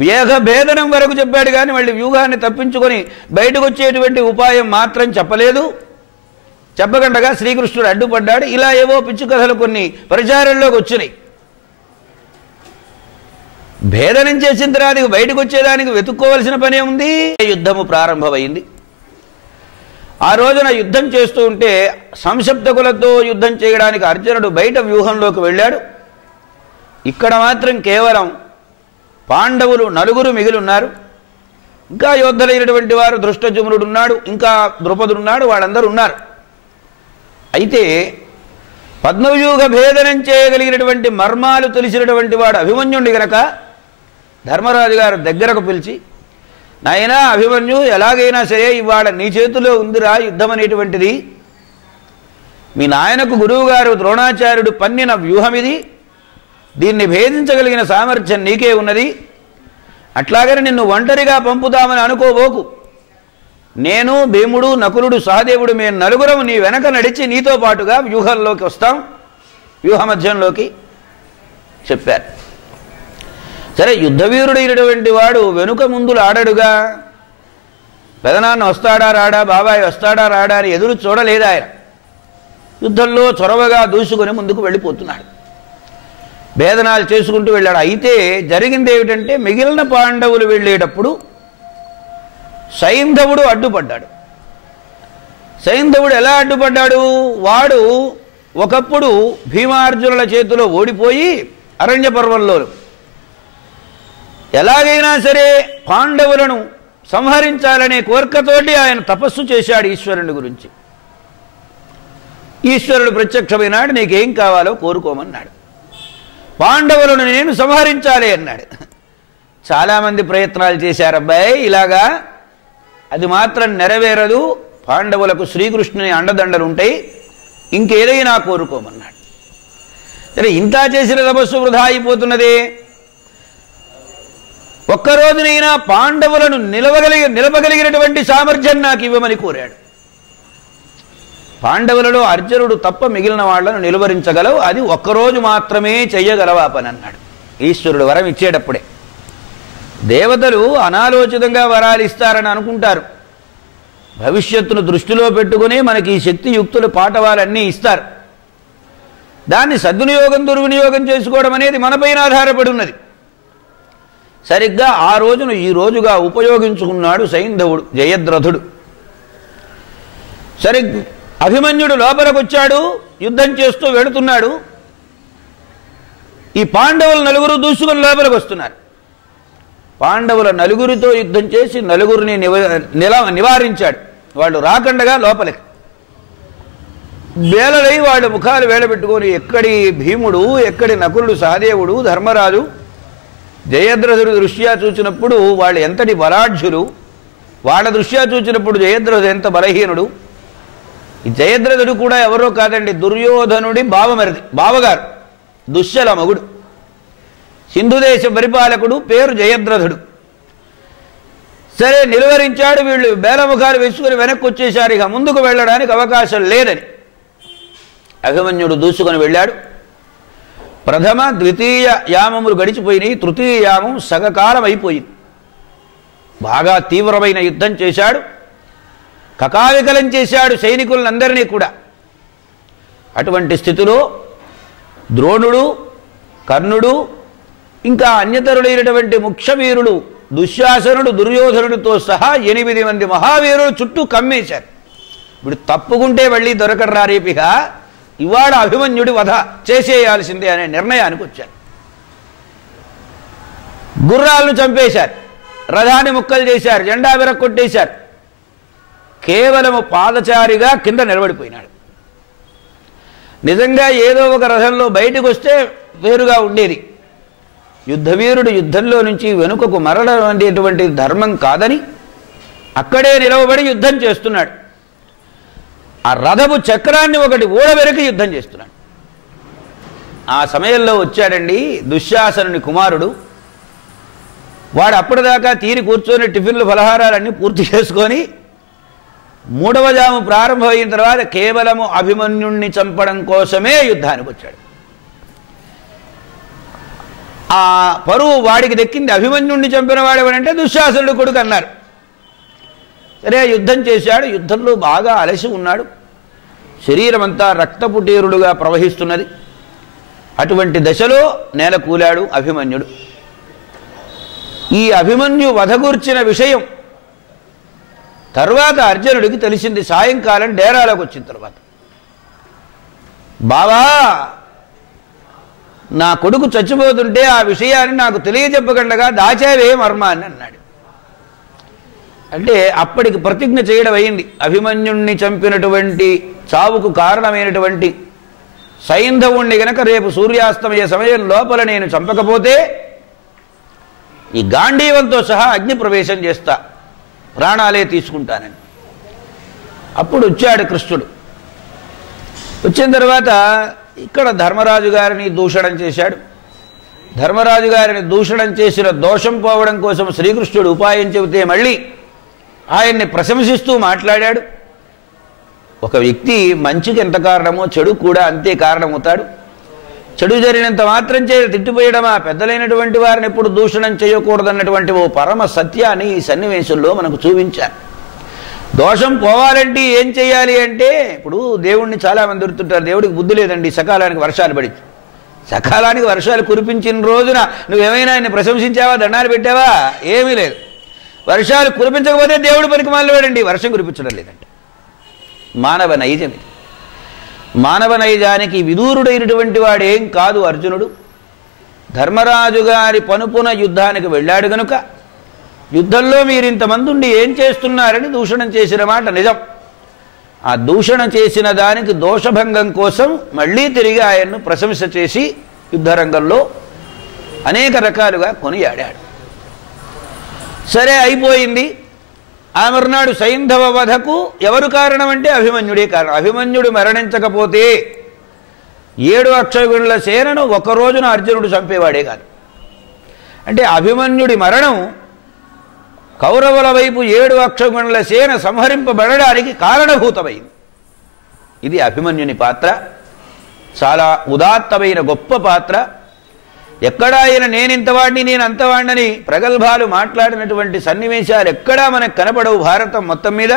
వ్యూహ భేదనం వరకు చెప్పాడు కానీ మళ్ళీ వ్యూహాన్ని తప్పించుకొని బయటకు వచ్చేటువంటి ఉపాయం మాత్రం చెప్పలేదు. చెప్పకుండా శ్రీకృష్ణుడు అడ్డుపడ్డాడు. ఇలా ఏవో పిచ్చి కథలు కొన్ని ప్రచారంలోకి వచ్చినాయి. భేదనం చేసిన తర్వాత బయటకు వచ్చేదానికి వెతుక్కోవలసిన పనే ఉంది. యుద్ధము ప్రారంభమైంది. ఆ రోజున యుద్ధం చేస్తూ ఉంటే సంశప్తకులతో యుద్ధం చేయడానికి అర్జునుడు బయట వ్యూహంలోకి వెళ్ళాడు. ఇక్కడ మాత్రం కేవలం పాండవులు 4 మిగిలి ఉన్నారు. ఇంకా యోద్ధులైనటువంటి వారు దృష్టజుమ్నుడు ఉన్నాడు, ఇంకా ద్రుపదుడున్నాడు, వాళ్ళందరూ ఉన్నారు. అయితే పద్మవ్యూహ భేదనం చేయగలిగినటువంటి మర్మాలు తెలిసినటువంటి వాడు అభిమన్యుడి గనక ధర్మరాజు గారు దగ్గరకు పిలిచి, నాయనా అభిమన్యు, ఎలాగైనా సరే ఇవాళ నీ చేతిలో ఉందిరా యుద్ధం అనేటువంటిది. మీ నాయనకు గురువుగారు ద్రోణాచార్యుడు పన్నిన వ్యూహం ఇది. దీన్ని భేదించగలిగిన సామర్థ్యం నీకే ఉన్నది. అట్లాగని నిన్ను ఒంటరిగా పంపుదామని అనుకోబోకు. నేను, భీముడు, నకులుడు, సహదేవుడు మేము 4 నీ వెనక నడిచి నీతో పాటుగా వ్యూహంలోకి వస్తాం, వ్యూహ మధ్యంలోకి చెప్పారు. సరే, యుద్ధవీరుడైనటువంటి వాడు వెనుక ముందులు ఆడడుగా. పెదనాన్న వస్తాడా రాడా, బాబాయ్ వస్తాడా రాడా అని ఎదురు చూడలేదు ఆయన. యుద్ధంలో చొరవగా దూసుకొని ముందుకు వెళ్ళిపోతున్నాడు. భేదనాలు చేసుకుంటూ వెళ్ళాడు. అయితే జరిగింది ఏమిటంటే, మిగిలిన పాండవులు వెళ్ళేటప్పుడు సైంధవుడు అడ్డుపడ్డాడు. సైంధవుడు ఎలా అడ్డుపడ్డాడు? వాడు ఒకప్పుడు భీమార్జునుల చేతిలో ఓడిపోయి అరణ్య పర్వంలో ఎలాగైనా సరే పాండవులను సంహరించాలనే కోరికతోటి ఆయన తపస్సు చేశాడు ఈశ్వరుని గురించి. ఈశ్వరుడు ప్రత్యక్షమైనాడు, నీకేం కావాలో కోరుకోమన్నాడు. పాండవులను నేను సంహరించాలి అన్నాడు. చాలామంది ప్రయత్నాలు చేశారబ్బాయి, ఇలాగా అది మాత్రం నెరవేరదు. పాండవులకు శ్రీకృష్ణుని అండదండలు ఉంటాయి, ఇంకేదైనా కోరుకోమన్నాడు. సరే, ఇంత చేసిన తపస్సు వృధా అయిపోతున్నదే. ఒక్కరోజునైనా పాండవులను నిలపగలిగినటువంటి సామర్థ్యం నాకు ఇవ్వమని కోరాడు. పాండవులలో అర్జునుడు తప్ప మిగిలిన వాళ్లను నిలువరించగలవు, అది ఒక్కరోజు మాత్రమే చెయ్యగలవా పని అన్నాడు. ఈశ్వరుడు వరం ఇచ్చేటప్పుడే. దేవతలు అనాలోచితంగా వరాలు ఇస్తారని అనుకుంటారు. భవిష్యత్తును దృష్టిలో పెట్టుకుని మనకి ఈ శక్తియుక్తుల పాఠవాలన్నీ ఇస్తారు. దాన్ని సద్వినియోగం దుర్వినియోగం చేసుకోవడం అనేది మనపైన ఆధారపడి ఉన్నది. సరిగ్గా ఆ రోజును ఈ రోజుగా ఉపయోగించుకున్నాడు సైంధవుడు, జయద్రథుడు. సరి అభిమన్యుడు లోపలికి వచ్చాడు, యుద్ధం చేస్తూ వెళుతున్నాడు. ఈ పాండవులు 4 దూసుకొని లోపలికి వస్తున్నారు. పాండవుల 4తో యుద్ధం చేసి 4 నివారించాడు. వాళ్ళు రాకుండగా లోపలికి వేలలై వాళ్ళ ముఖాలు వేలబెట్టుకొని, ఎక్కడి భీముడు, ఎక్కడి నకులుడు, సహదేవుడు, ధర్మరాజు, జయద్రథుడు దృష్ట్యా చూచినప్పుడు వాళ్ళు ఎంతటి బలాఢ్యులు, వాళ్ళ దృష్ట్యా చూచినప్పుడు జయద్రథుడు ఎంత బలహీనుడు. ఈ జయద్రథుడు కూడా ఎవరో కాదండి, దుర్యోధనుడి బావగారు, దుశ్శల మగుడు, సింధుదేశ పరిపాలకుడు, పేరు జయద్రథుడు. సరే, నిలువరించాడు. వీళ్ళు బేలముఖాలు వేసుకుని వెనక్కి వచ్చేశారు. ఇక ముందుకు వెళ్ళడానికి అవకాశం లేదని అభిమన్యుడు దూసుకొని వెళ్ళాడు. ప్రథమ ద్వితీయ యామములు గడిచిపోయినాయి. తృతీయ యామం సగకాలం అయిపోయింది. బాగా తీవ్రమైన యుద్ధం చేశాడు, కకావికలం చేశాడు సైనికులందరినీ కూడా. అటువంటి స్థితిలో ద్రోణుడు, కర్ణుడు, ఇంకా అన్యతరులైనటువంటి ముఖ్యవీరులు దుశ్శాసనుడు, దుర్యోధనుడితో సహా 8 మంది మహావీరులు చుట్టూ కమ్మేశారు. ఇప్పుడు తప్పుకుంటే మళ్ళీ దొరకడరా రేపిగా, ఇవాళ అభిమన్యుడి వధ చేసేయాల్సిందే అనే నిర్ణయానికి వచ్చారు. గుర్రాలను చంపేశారు, రథాన్ని ముక్కలు చేశారు, జెండా విరక్కొట్టేశారు. కేవలము పాదచారిగా కింద నిలబడిపోయినాడు. నిజంగా ఏదో ఒక రథంలో బయటకు వస్తే వేరుగా ఉండేది. యుద్ధవీరుడు యుద్ధంలో నుంచి వెనుకకు మరలడం అనేటువంటి ధర్మం కాదని అక్కడే నిలవబడి యుద్ధం చేస్తున్నాడు. ఆ రథపు చక్రాన్ని ఒకటి ఊడబెరికి యుద్ధం చేస్తున్నాడు. ఆ సమయంలో వచ్చాడండి దుశ్శాసనుని కుమారుడు. వాడు అప్పటిదాకా తీరి కూర్చొని టిఫిన్లు ఫలహారాలన్నీ పూర్తి చేసుకొని 3వ జాము ప్రారంభమైన తర్వాత కేవలము అభిమన్యుణ్ణి చంపడం కోసమే యుద్ధానికి వచ్చాడు. ఆ పరువు వాడికి దక్కింది. అభిమన్యుణ్ణి చంపిన వాడేవాడంటే దుశ్శాసనుడు కొడుకు అన్నారు. సరే, యుద్ధం చేశాడు. యుద్ధంలో బాగా అలసి ఉన్నాడు. శరీరం అంతా రక్తపుటీరుడుగా ప్రవహిస్తున్నది. అటువంటి దశలో నేల కూలాడు అభిమన్యుడు. ఈ అభిమన్యు వధగూర్చిన విషయం తర్వాత అర్జునుడికి తెలిసింది సాయంకాలం డేరాలోకి వచ్చిన తర్వాత, బావా నా కొడుకు చచ్చిపోతుంటే ఆ విషయాన్ని నాకు తెలియజెప్పకుండా దాచావే మర్మాన్ని అన్నాడు. అంటే అప్పటికి ప్రతిజ్ఞ చేయడం అయింది. అభిమన్యుణ్ణి చంపినటువంటి చావుకు కారణమైనటువంటి సైంధవుణ్ణి గనక రేపు సూర్యాస్తమయ సమయం లోపల నేను చంపకపోతే ఈ గాంధీవంతో సహా అగ్ని ప్రవేశం చేస్తా, ప్రాణాలే తీసుకుంటానని. అప్పుడు వచ్చాడు కృష్ణుడు. వచ్చిన తర్వాత ఇక్కడ ధర్మరాజు గారిని దూషణం చేశాడు. ధర్మరాజు గారిని దూషణం చేసిన దోషం పోవడం కోసం శ్రీకృష్ణుడు ఉపాయం చెబితే మళ్ళీ ఆయన్ని ప్రశంసిస్తూ మాట్లాడాడు. ఒక వ్యక్తి మంచికి ఎంత కారణమో చెడు కూడా అంతే కారణమవుతాడు. చెడు జరిగినంత మాత్రం చే తిట్టిపోయడమా, పెద్దలైనటువంటి వారిని ఎప్పుడు దూషణం చేయకూడదన్నటువంటి ఓ పరమ సత్యాన్ని ఈ సన్నివేశంలో మనకు చూపించారు. దోషం పోవాలంటే ఏం చేయాలి అంటే, ఇప్పుడు దేవుణ్ణి చాలామంది దొరుకుతుంటారు, దేవుడికి బుద్ధి లేదండి, సకాలానికి వర్షాలు పడి. సకాలానికి వర్షాలు కురిపించిన రోజున నువ్వేమైనా ఆయన ప్రశంసించావా, దండాలు పెట్టావా? ఏమీ లేదు. వర్షాలు కురిపించకపోతే దేవుడు పనికి మాలవాడండి, వర్షం కురిపించడం లేదంట. మానవ నైజం ఇది. మానవ నైజానికి విదూరుడైనటువంటి వాడేం కాదు అర్జునుడు. ధర్మరాజు గారి పనుపున యుద్ధానికి వెళ్ళాడు గనుక యుద్ధంలో మీరు ఇంతమంది ఉండి ఏం చేస్తున్నారని దూషణం చేసిన మాట నిజం. ఆ దూషణ చేసిన దానికి దోషభంగం కోసం మళ్ళీ తిరిగి ఆయన్ను ప్రశంస చేసి యుద్ధరంగంలో అనేక రకాలుగా కొనియాడాడు. సరే అయిపోయింది. ఆ మరునాడు సైంధవ వధకు ఎవరు కారణం అంటే అభిమన్యుడే కారణం. అభిమన్యుడు మరణించకపోతే 7 అక్షగుణుల సేనను ఒక రోజున అర్జునుడు చంపేవాడే కాదు. అంటే అభిమన్యుడి మరణం కౌరవుల వైపు 7 అక్షగుణుల సేన సంహరింపబడడానికి కారణభూతమైంది. ఇది అభిమన్యుని పాత్ర. చాలా ఉదాత్తమైన గొప్ప పాత్ర. ఎక్కడా ఆయన నేనింతవాడిని నేను అంతవాడిని ప్రగల్భాలు మాట్లాడినటువంటి సన్నివేశాలు ఎక్కడా మనకు కనపడవు. భారతం మొత్తం మీద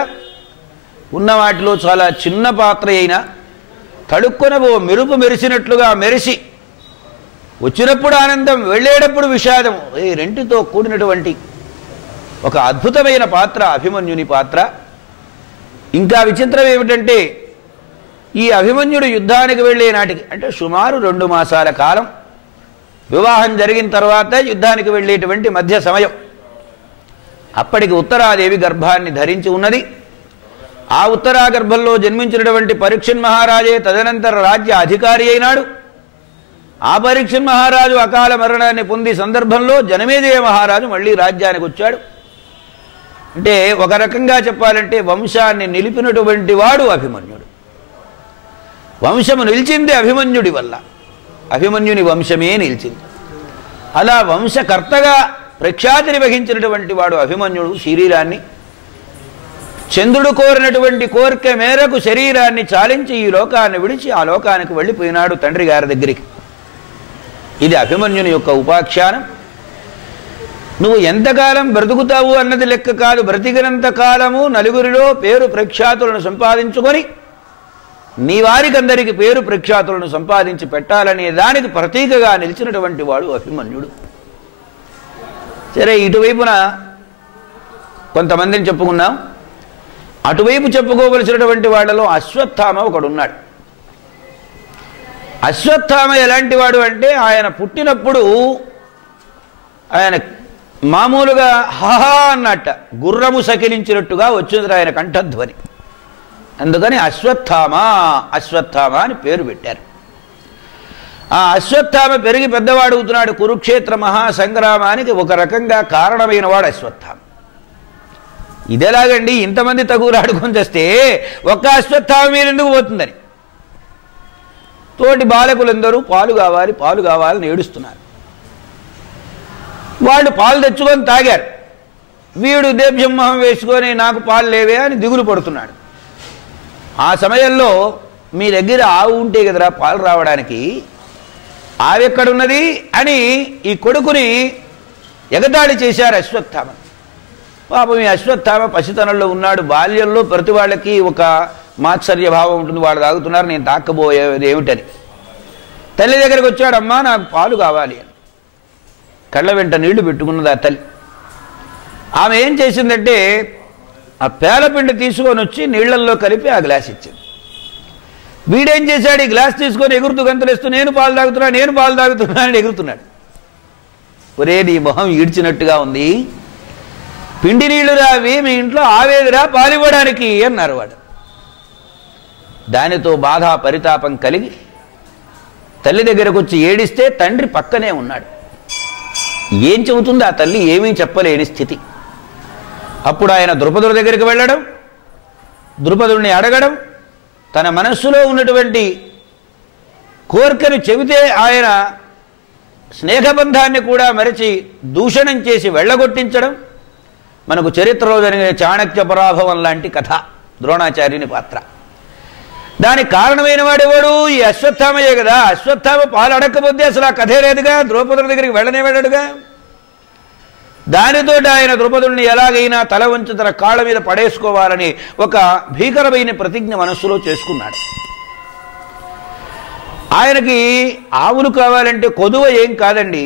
ఉన్న వాటిలో చాలా చిన్న పాత్ర అయినా తడుక్కున ఓ మెరుపు మెరిసినట్లుగా మెరిసి వచ్చినప్పుడు ఆనందం, వెళ్ళేటప్పుడు విషాదం, ఈ రెంటితో కూడినటువంటి ఒక అద్భుతమైన పాత్ర అభిమన్యుని పాత్ర. ఇంకా విచిత్రం ఏమిటంటే, ఈ అభిమన్యుడు యుద్ధానికి వెళ్ళే నాటికి అంటే సుమారు 2 మాసాల కాలం, వివాహం జరిగిన తర్వాత యుద్ధానికి వెళ్ళేటువంటి మధ్య సమయం. అప్పటికి ఉత్తరాదేవి గర్భాన్ని ధరించి ఉన్నది. ఆ ఉత్తరా గర్భంలో జన్మించినటువంటి పరీక్షణ్ మహారాజే తదనంతర రాజ్య అధికారి అయినాడు. ఆ పరీక్షణ్ మహారాజు అకాల మరణాన్ని పొంది సందర్భంలో జనమేజయ మహారాజు మళ్ళీ రాజ్యానికి వచ్చాడు. అంటే ఒక రకంగా చెప్పాలంటే వంశాన్ని నిలిపినటువంటి వాడు అభిమన్యుడు. వంశము నిలిచింది అభిమన్యుడి వల్ల, అభిమన్యుని వంశమే నిలిచింది. అలా వంశకర్తగా ప్రఖ్యాతిని వహించినటువంటి వాడు అభిమన్యుడు. శరీరాన్ని చంద్రుడు కోరినటువంటి కోరిక మేరకు శరీరాన్ని చాలించి ఈ లోకాన్ని విడిచి ఆ లోకానికి వెళ్ళిపోయినాడు తండ్రి గారి దగ్గరికి. ఇది అభిమన్యుని యొక్క ఉపాఖ్యానం. నువ్వు ఎంతకాలం బ్రతుకుతావు అన్నది లెక్క కాదు, బ్రతికినంత కాలము నలుగురిలో పేరు ప్రఖ్యాతులను సంపాదించుకొని నీ వారికందరికి పేరు ప్రఖ్యాతులను సంపాదించి పెట్టాలనే దానికి ప్రతీకగా నిలిచినటువంటి వాడు అభిమన్యుడు. సరే, ఇటువైపున కొంతమందిని చెప్పుకున్నాం. అటువైపు చెప్పుకోవలసినటువంటి వాళ్ళలో అశ్వత్థామ ఒకడున్నాడు. అశ్వత్థామ ఎలాంటి వాడు అంటే, ఆయన పుట్టినప్పుడు ఆయన మామూలుగా హహా అన్నట్ట గుర్రము సకిలించినట్టుగా వచ్చింది ఆయన కంఠధ్వని. అందుకని అశ్వత్థామ అశ్వత్థామ అని పేరు పెట్టారు. ఆ అశ్వత్థామ పెరిగి పెద్దవాడు అవుతున్నాడు. కురుక్షేత్ర మహాసంగ్రామానికి ఒక రకంగా కారణమైన వాడు అశ్వత్థామ. ఇదేలాగండి, ఇంతమంది తగులాడుకొని చేస్తే ఒక్క అశ్వత్థామ మీద ఎందుకు పోతుందని తోటి బాలకులందరూ పాలు కావాలి పాలు కావాలని ఏడుస్తున్నారు. వాళ్ళు పాలు తెచ్చుకొని తాగారు. వీడు దేబ్జంమహం వేసుకొని నాకు పాలు లేవే అని దిగులు పడుతున్నాడు. ఆ సమయంలో మీ దగ్గర ఆవు ఉంటే కదరా పాలు రావడానికి, ఆవు ఎక్కడున్నది అని ఈ కొడుకుని ఎగతాళి చేశారు అశ్వత్థామ. పాపం ఈ అశ్వత్థామ పసితనంలో ఉన్నాడు. బాల్యంలో ప్రతి వాళ్ళకి ఒక మాత్సర్య భావం ఉంటుంది, వాళ్ళు తాగుతున్నారు నేను తాక్కబోయేది ఏమిటని. తల్లి దగ్గరికి వచ్చాడు, అమ్మా నాకు పాలు కావాలి అని. కళ్ళ వెంట నీళ్లు పెట్టుకున్నది ఆ తల్లి. ఆమె ఏం చేసిందంటే ఆ పేలపిండి తీసుకొని వచ్చి నీళ్లల్లో కలిపి ఆ గ్లాస్ ఇచ్చింది. వీడేం చేశాడు? ఈ గ్లాస్ తీసుకొని ఎగురుతూ గంతులేస్తూ నేను పాలు తాగుతున్నా అని ఎగురుతున్నాడు. ఒరే నీ మొహం ఈడ్చినట్టుగా ఉంది, పిండి నీళ్లు రావి, మీ ఇంట్లో ఆవేదిరా పాలివ్వడానికి అన్నారు వాడు. దానితో బాధ పరితాపం కలిగి తల్లి దగ్గరకు వచ్చి ఏడిస్తే తండ్రి పక్కనే ఉన్నాడు. ఏం చెబుతుంది ఆ తల్లి? ఏమీ చెప్పలేని స్థితి. అప్పుడు ఆయన ద్రుపదుడి దగ్గరికి వెళ్ళడం, ద్రుపదుడిని అడగడం, తన మనస్సులో ఉన్నటువంటి కోరికను చెబితే ఆయన స్నేహబంధాన్ని కూడా మరిచి దూషణం చేసి వెళ్ళగొట్టించడం, మనకు చరిత్రలో జరిగిన చాణక్య పరాభవం లాంటి కథ ద్రోణాచార్యుని పాత్ర. దానికి కారణమైన వాడెవడు? ఈ అశ్వత్థామయే కదా. అశ్వత్థామ పాలు అడగకపోతే అసలు ఆ కథే లేదుగా, ద్రౌపదుడి దగ్గరికి వెళ్ళడుగా. దానితో ఆయన ద్రౌపదుడిని ఎలాగైనా తల వంచి తన కాళ్ళ మీద పడేసుకోవాలని ఒక భీకరమైన ప్రతిజ్ఞ మనస్సులో చేసుకున్నాడు. ఆయనకి ఆవులు కావాలంటే కొదువ ఏం కాదండి.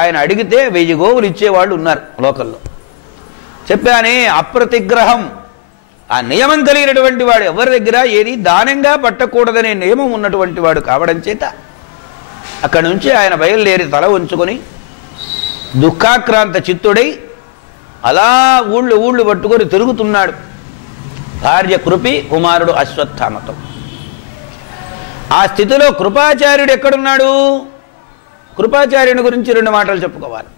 ఆయన అడిగితే 1000 గోవులు ఇచ్చేవాళ్ళు ఉన్నారు లోకల్లో. చెప్పానే అప్రతిగ్రహం, ఆ నియమం కలిగినటువంటి వాడు ఎవరి దగ్గర ఏది దానంగా పట్టకూడదనే నియమం ఉన్నటువంటి వాడు కావడం చేత అక్కడి నుంచి ఆయన బయలుదేరి తల ఉంచుకొని దుఃఖాక్రాంత చిత్తుడై అలా ఊళ్ళు పట్టుకొని తిరుగుతున్నాడు. భార్య కృపి, కుమారుడు అశ్వత్థామతో. ఆ స్థితిలో కృపాచార్యుడు ఎక్కడున్నాడు? కృపాచార్యుని గురించి 2 మాటలు చెప్పుకోవాలి.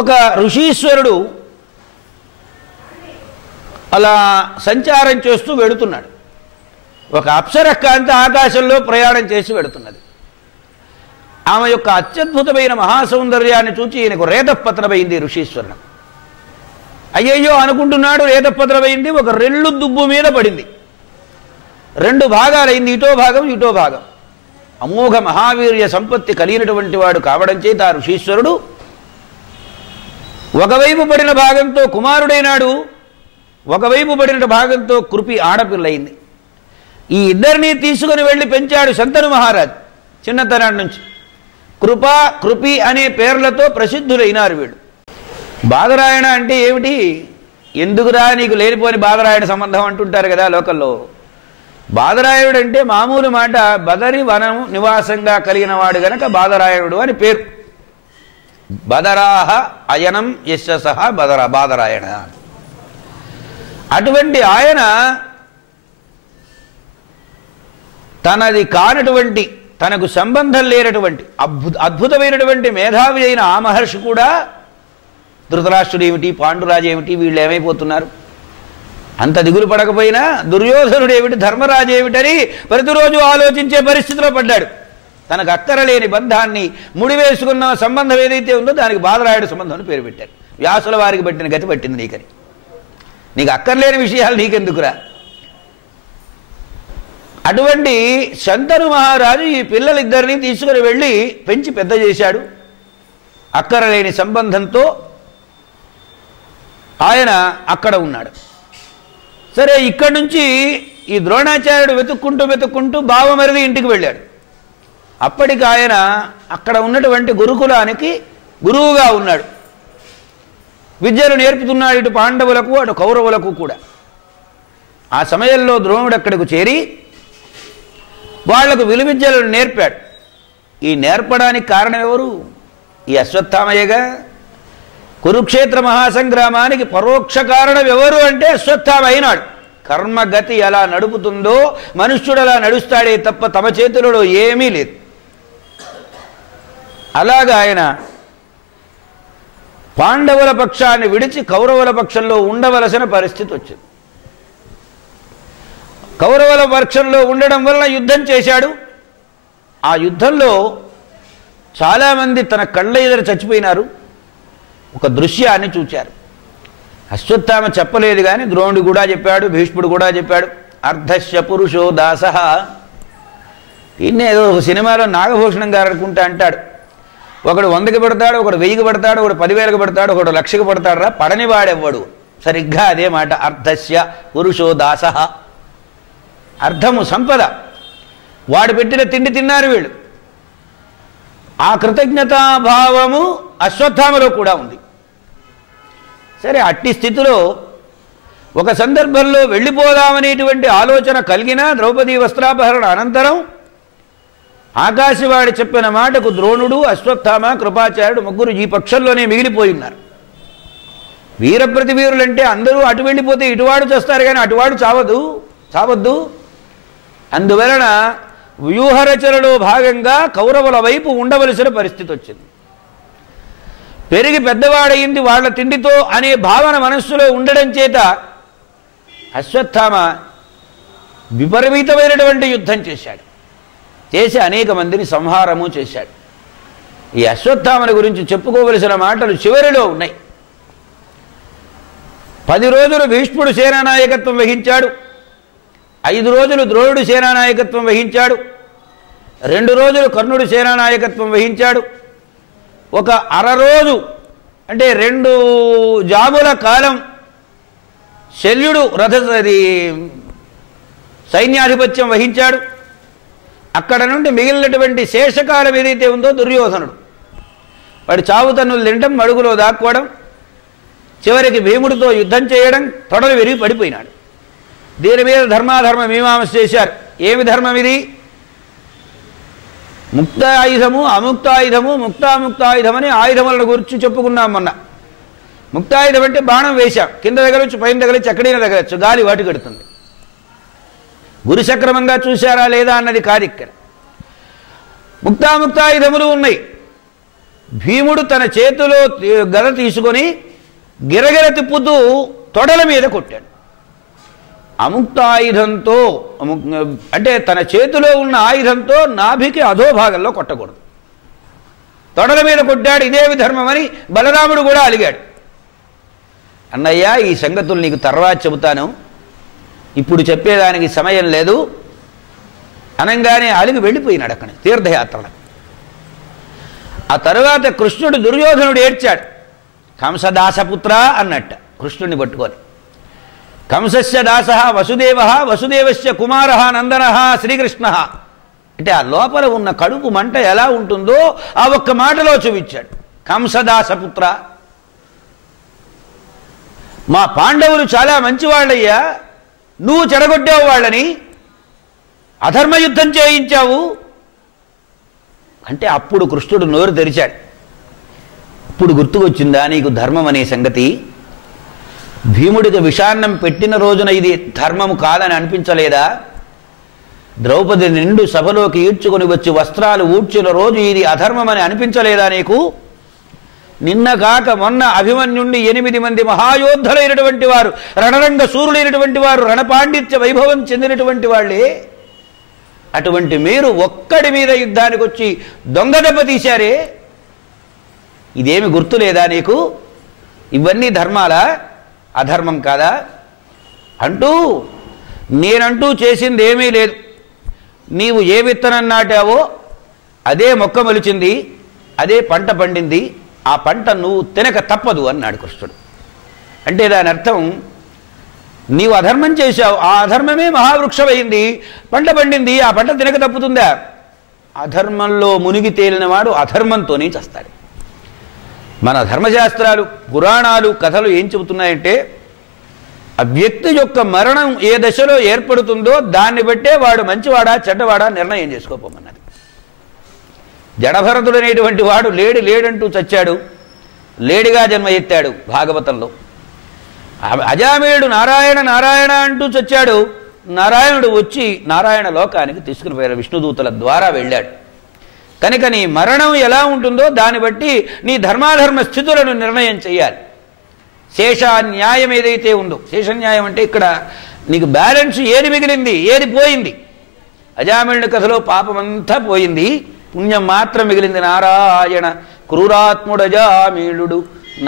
ఒక ఋషీశ్వరుడు అలా సంచారం చేస్తూ వెడుతున్నాడు. ఒక అప్సరకాంత ఆకాశంలో ప్రయాణం చేసి వెడుతున్నది. ఆమె యొక్క అత్యద్భుతమైన మహాసౌందర్యాన్ని చూచి ఈయనకు రేతపత్రమైంది ఋషీశ్వరుడు. అయ్యయ్యో అనుకుంటున్నాడు, రేతపత్రమైంది. ఒక రెల్లు దుబ్బు మీద పడింది. 2 భాగాలైంది, ఇటో భాగం. అమోఘ మహావీర్య సంపత్తి కలిగినటువంటి వాడు కావడం చేత ఆ ఋషీశ్వరుడు ఒకవైపు పడిన భాగంతో కుమారుడైనాడు, ఒకవైపు పడిన భాగంతో కృపి ఆడపిల్లయింది. ఈ ఇద్దరినీ తీసుకుని వెళ్ళి పెంచాడు శంతను మహారాజు చిన్నతనాటి నుంచి. కృపి అనే పేర్లతో ప్రసిద్ధులైనారు వీళ్ళు. బాదరాయణ అంటే ఏమిటి? ఎందుకురా నీకు లేనిపోని బాదరాయణ సంబంధం అంటుంటారు కదా లోకల్లో. బాదరాయణుడు అంటే మామూలు మాట, బదరి వనం నివాసంగా కలిగిన వాడు గనక బాదరాయణుడు అని పేరు. బదరాహ అయనం యశస బాదరాయణ. అటువంటి ఆయన తనది కానటువంటి, తనకు సంబంధం లేనటువంటి అద్భుతమైనటువంటి మేధావి అయిన ఆ మహర్షి కూడా ధృతరాష్ట్రుడు ఏమిటి, పాండురాజు ఏమిటి, వీళ్ళు ఏమైపోతున్నారు అంత దిగులు పడకపోయినా దుర్యోధనుడు ఏమిటి, ధర్మరాజు ఏమిటని ప్రతిరోజు ఆలోచించే పరిస్థితిలో పడ్డాడు. తనకు అక్కరలేని బంధాన్ని ముడివేసుకున్న సంబంధం ఏదైతే ఉందో దానికి బాదరాయుడు సంబంధం అని పేరు పెట్టారు. వ్యాసుల వారికి పెట్టిన గతి పట్టింది నీకని. నీకు అక్కర్లేని విషయాలు నీకెందుకురా? అటువంటి శంతను మహారాజు ఈ పిల్లలిద్దరినీ తీసుకుని వెళ్ళి పెంచి పెద్ద చేశాడు. అక్కరలేని సంబంధంతో ఆయన అక్కడ ఉన్నాడు. సరే, ఇక్కడి నుంచి ఈ ద్రోణాచార్యుడు వెతుక్కుంటూ బావమరిది ఇంటికి వెళ్ళాడు. అప్పటికి ఆయన అక్కడ ఉన్నటువంటి గురుకులానికి గురువుగా ఉన్నాడు. విద్యను నేర్పుతున్నాడు ఇటు పాండవులకు అటు కౌరవులకు కూడా. ఆ సమయంలో ద్రోణుడు అక్కడికి చేరి వాళ్లకు విలువిద్యలను నేర్పాడు. ఈ నేర్పడానికి కారణం ఎవరు? ఈ అశ్వత్థామయ్యగా. కురుక్షేత్ర మహాసంగ్రామానికి పరోక్ష కారణం ఎవరు అంటే అశ్వత్థామ అయినాడు. కర్మగతి ఎలా నడుపుతుందో మనుష్యుడు అలా నడుస్తాడే తప్ప తమ చేతులలో ఏమీ లేదు. అలాగా ఆయన పాండవుల పక్షాన్ని విడిచి కౌరవుల పక్షంలో ఉండవలసిన పరిస్థితి వచ్చింది. కౌరవుల పక్షంలో ఉండడం వలన యుద్ధం చేశాడు. ఆ యుద్ధంలో చాలామంది తన కళ్ళ ఎదురు చచ్చిపోయినారు. ఒక దృశ్యాన్ని చూచారు. అశ్వత్థామ చెప్పలేదు కానీ ద్రోణుడు కూడా చెప్పాడు, భీష్ముడు కూడా చెప్పాడు. అర్ధశ్య పురుషో దాసః. ఈయన ఏదో ఒక సినిమాలో నాగభూషణం గారు అనుకుంటా అంటాడు, ఒకడు 100కి పడతాడు, ఒకడు 1000కి పడతాడు, ఒకడు 10,000కి పడతాడు, ఒకడు 1,00,000కి పడతాడు రా, పడనివాడెవ్వడు. సరిగ్గా అదే మాట. అర్ధస్య పురుషో దాసః. అర్థము సంపద. వాడు పెట్టిన తిండి తిన్నారు వీళ్ళు. ఆ కృతజ్ఞతాభావము అశ్వత్థామలో కూడా ఉంది. సరే, అట్టి స్థితిలో ఒక సందర్భంలో వెళ్ళిపోదామనేటువంటి ఆలోచన కలిగిన ద్రౌపదీ వస్త్రాపహరణ అనంతరం ఆకాశవాణి చెప్పిన మాటకు ద్రోణుడు, అశ్వత్థామ, కృపాచార్యుడు ముగ్గురు ఈ పక్షంలోనే మిగిలిపోయి ఉన్నారు. వీరప్రతివీరులంటే అందరూ అటు వెళ్ళిపోతే ఇటువాడు చేస్తారు, కానీ అటువాడు చావద్దు. అందువలన వ్యూహరచనలో భాగంగా కౌరవుల వైపు ఉండవలసిన పరిస్థితి వచ్చింది. పెరిగి పెద్దవాడయింది వాళ్ళ తిండితో అనే భావన మనస్సులో ఉండడం చేత అశ్వత్థామ విపరీతమైనటువంటి యుద్ధం చేసి అనేక మందిని సంహారము చేశాడు. ఈ అశ్వత్థామని గురించి చెప్పుకోవలసిన మాటలు చివరిలో ఉన్నాయి. 10 రోజులు భీష్ముడు సేనానాయకత్వం వహించాడు, 5 రోజులు ద్రోణుడు సేనానాయకత్వం వహించాడు, 2 రోజులు కర్ణుడు సేనానాయకత్వం వహించాడు, ఒక అరరోజు అంటే 2 జాముల కాలం శల్యుడు సైన్యాధిపత్యం వహించాడు. అక్కడ నుండి మిగిలినటువంటి శేషకాలం ఏదైతే ఉందో దుర్యోధనుడు వాడు చావు తన్నులు తినడం, మడుగులో దాక్కోవడం, చివరికి భీముడితో యుద్ధం చేయడం, తొడలు విరిగి పడిపోయినాడు. దీని మీద ధర్మాధర్మ మీమాంస చేశారు. ఏమి ధర్మం ఇది? ముక్తాయుధము, అముక్తాయుధము, ముక్తాముక్తాయుధమని ఆయుధములను గురించి చెప్పుకున్నాం మొన్న. ముక్తాయుధం అంటే బాణం వేశాం, కింద తగలొచ్చు, పైన తగలొచ్చు, ఎక్కడైనా తగలచ్చు, గాలి వాటి కడుతుంది. గురి సక్రమంగా చూశారా లేదా అన్నది కాదు ఇక్కడ. ముక్తాముక్తాయుధములు ఉన్నాయి. భీముడు తన చేతిలో గద తీసుకొని గిరగిర తిప్పుతూ తొడల మీద కొట్టాడు. అముక్తాయుధంతో అంటే తన చేతిలో ఉన్న ఆయుధంతో నాభికి అధోభాగంలో కొట్టకూడదు, తొడల మీద కొట్టాడు. ఇదేమి ధర్మమని బలరాముడు కూడా అలిగాడు. అన్నయ్య, ఈ సంగతులు నీకు తర్వాత చెబుతాను, ఇప్పుడు చెప్పేదానికి సమయం లేదు అనగానే అలిగి వెళ్ళిపోయినాడు అక్కడి తీర్థయాత్రలకు. ఆ తరువాత కృష్ణుడు దుర్యోధనుడు ఏడ్చాడు. కంసదాసపుత్ర అన్నట్ట కృష్ణుడిని పట్టుకొని. కంసస్య దాస వసుదేవ, వసుదేవస్య కుమార నందన శ్రీకృష్ణ అంటే ఆ లోపల ఉన్న కడుపు మంట ఎలా ఉంటుందో ఆ ఒక్క మాటలో చూపించాడు. కంసదాసపుత్ర, మా పాండవులు చాలా మంచివాళ్ళయ్యా, నువ్వు చెడగొట్టావు వాళ్ళని, అధర్మయుద్ధం చేయించావు అంటే అప్పుడు కృష్ణుడు నోరు తెరిచాడు. ఇప్పుడు గుర్తుకొచ్చిందా నీకు ధర్మం అనే సంగతి? భీముడికి విషాన్నం పెట్టిన రోజున ఇది ధర్మము కాదని అనిపించలేదా? ద్రౌపది నిండు సభలోకి ఈడ్చుకొని వచ్చి వస్త్రాలు ఊడ్చిన రోజు ఇది అధర్మమని అనిపించలేదా నీకు? నిన్న కాక మొన్న అభిమన్యుండి 8 మంది మహాయోధులైనటువంటి వారు, రణరంగ సూరులైనటువంటి వారు, రణపాండిత్య వైభవం చెందినటువంటి వాళ్ళే. అటువంటి మీరు ఒక్కడి మీద యుద్ధానికి వచ్చి దొంగ దెబ్బ తీశారే, ఇదేమి గుర్తులేదా నీకు? ఇవన్నీ ధర్మాలా, అధర్మం కాదా అంటూ నేనంటూ చేసింది ఏమీ లేదు. నీవు ఏ విత్తనం నాటావో అదే మొక్క మొలిచింది, అదే పంట పండింది, ఆ పంట నువ్వు తినక తప్పదు అన్నాడు కృష్ణుడు. అంటే దాని అర్థం నీవు అధర్మం చేశావు, ఆ అధర్మమే మహావృక్షమైంది, పంట పండింది, ఆ పంట తినక తప్పుతుందా? అధర్మంలో మునిగి తేలినవాడు అధర్మంతోనే చేస్తాడు. మన ధర్మశాస్త్రాలు, పురాణాలు, కథలు ఏం చెబుతున్నాయంటే ఆ వ్యక్తి యొక్క మరణం ఏ దశలో ఏర్పడుతుందో దాన్ని బట్టే వాడు మంచివాడా చెడ్డవాడా నిర్ణయం చేసుకోపోమన్నది. జడభరతుడు అనేటువంటి వాడు లేడంటూ చచ్చాడు, లేడిగా జన్మ ఎత్తాడు భాగవతంలో. అజామేయుడు నారాయణ నారాయణ అంటూ చచ్చాడు, నారాయణుడు వచ్చి నారాయణ లోకానికి తీసుకుని పోయారు, విష్ణుదూతల ద్వారా వెళ్ళాడు. కనుక నీ మరణం ఎలా ఉంటుందో దాన్ని బట్టి నీ ధర్మాధర్మ స్థితులను నిర్ణయం చేయాలి. శేషన్యాయం ఏదైతే ఉందో, శేషన్యాయం అంటే ఇక్కడ నీకు బ్యాలెన్స్ ఏది మిగిలింది, ఏది పోయింది. అజామిళుడి కథలో పాపమంతా పోయింది, పుణ్యం మాత్రం మిగిలింది. నారాయణ క్రూరాత్ముడజామీళుడు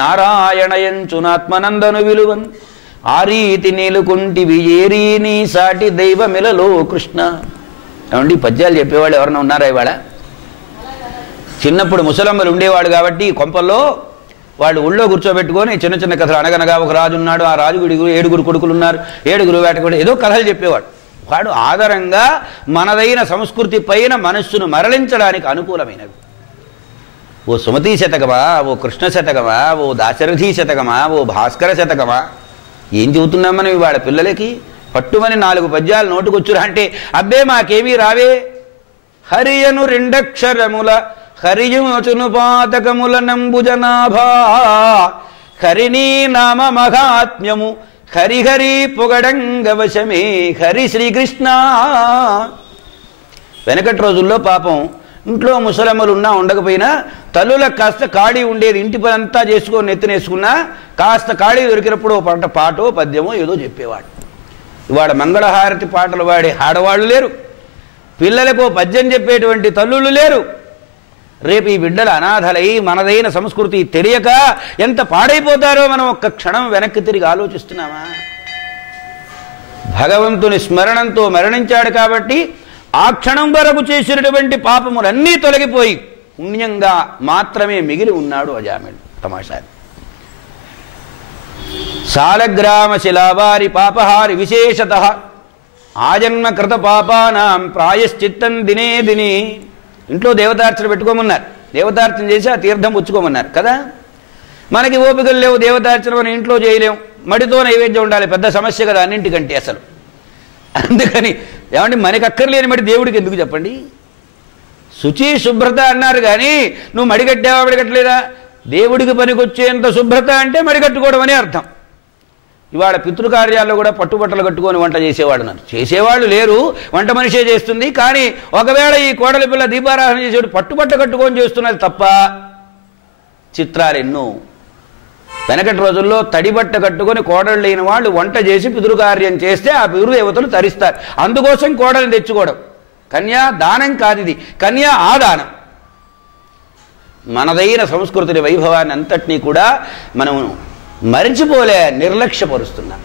నారాయణయంచునాత్మనందను విలువన్ ఆ రీతి నీలుకుంటివి ఏరీ నీ సాటి దైవమిలలో కృష్ణ. ఏమండి పద్యాలు చెప్పేవాళ్ళు ఎవరైనా ఉన్నారా ఇవాళ? చిన్నప్పుడు ముసలమ్మలు ఉండేవాడు కాబట్టి కొంపల్లో వాళ్ళు ఊళ్ళో కూర్చోబెట్టుకొని చిన్న చిన్న కథలు, అనగనగా ఒక రాజు ఉన్నాడు, ఆ రాజుగుడి 7 కొడుకులు ఉన్నారు, 7 వేటకుడు, ఏదో కథలు చెప్పేవాడు. వాడు ఆధారంగా మనదైన సంస్కృతి పైన మనస్సును మరలించడానికి అనుకూలమైనవి. ఓ సుమతీ శతకమా, ఓ కృష్ణ శతకమా, ఓ దాశరథీ శతకమా, ఓ భాస్కర శతకమా, ఏం చెబుతున్నాం మనం ఇవాళ పిల్లలకి? పట్టుమని 4 పద్యాలు నోటుకొచ్చురా అంటే అబ్బే మాకేమీ రావే. హరియను 2 అక్షరముల హరియుచును పాతకముల నంబుజనాభా హరినీ నామ మహాత్మ్యము హరిహరి పొగడంగవశమే హరి శ్రీకృష్ణ. వెనకటి రోజుల్లో పాపం ఇంట్లో ముసలమ్మలున్నా ఉండకపోయినా తల్లులకు కాస్త ఖాళీ ఉండేది. ఇంటి పని అంతా చేసుకొని నెత్తినేసుకున్నా కాస్త ఖాళీ దొరికినప్పుడు ఓ పాటో పద్యమో ఏదో చెప్పేవాడు. ఇవాళ మంగళహారతి పాటలు వాడే ఆడవాళ్ళు లేరు, పిల్లలకు పద్యం చెప్పేటువంటి తల్లుళ్ళు లేరు. రేపు ఈ బిడ్డలు అనాథలై మనదైన సంస్కృతి తెలియక ఎంత పాడైపోతారో మనం ఒక్క క్షణం వెనక్కి తిరిగి ఆలోచిస్తున్నామా? భగవంతుని స్మరణంతో మరణించాడు కాబట్టి ఆ క్షణం వరకు చేసినటువంటి పాపములన్నీ తొలగిపోయి పుణ్యంగా మాత్రమే మిగిలి ఉన్నాడు అజామిళుడు. తమాషాది. సాలగ్రామ శిలావారి పాపహారి విశేషత ఆజన్మ కృత పాపానాం ప్రాయశ్చిత్తం దినే దిని. ఇంట్లో దేవతార్చన పెట్టుకోమన్నారు, దేవతార్చన చేసి ఆ తీర్థం పుచ్చుకోమన్నారు కదా. మనకి ఓపికలు లేవు, దేవతార్చన మనం ఇంట్లో చేయలేం, మడితో నైవేద్యం ఉండాలి, పెద్ద సమస్య కదా అన్నింటికంటే అసలు. అందుకని ఏమంటే మనకి అక్కర్లేని మడి దేవుడికి ఎందుకు చెప్పండి? శుచి శుభ్రత అన్నారు కానీ నువ్వు మడిగట్టావా మడిగట్టలేదా? దేవుడికి పనికొచ్చేంత శుభ్రత అంటే మడిగట్టుకోవడం అనే అర్థం. ఇవాళ పితృకార్యాల్లో కూడా పట్టుబట్టలు కట్టుకొని వంట చేసేవాడు నన్ను చేసేవాళ్ళు లేరు, వంట మనిషే చేస్తుంది. కానీ ఒకవేళ ఈ కోడలి పిల్ల దీపారాధన చేసేవాడు పట్టుబట్ట కట్టుకొని చేస్తున్నది తప్ప చిత్రాలు ఎన్నో. వెనకటి రోజుల్లో తడిబట్ట కట్టుకొని కోడళ్ళు లేని వాళ్ళు వంట చేసి పితృకార్యం చేస్తే ఆ పితృదేవతలు తరిస్తారు. అందుకోసం కోడల్ని తెచ్చుకోవడం. కన్యా దానం కాదు ఇది, కన్యా ఆదానం. మనదైన సంస్కృతిని వైభవాన్ని అంతటినీ కూడా మనం మరిచిపోలే, నిర్లక్ష్యపరుస్తున్నాం.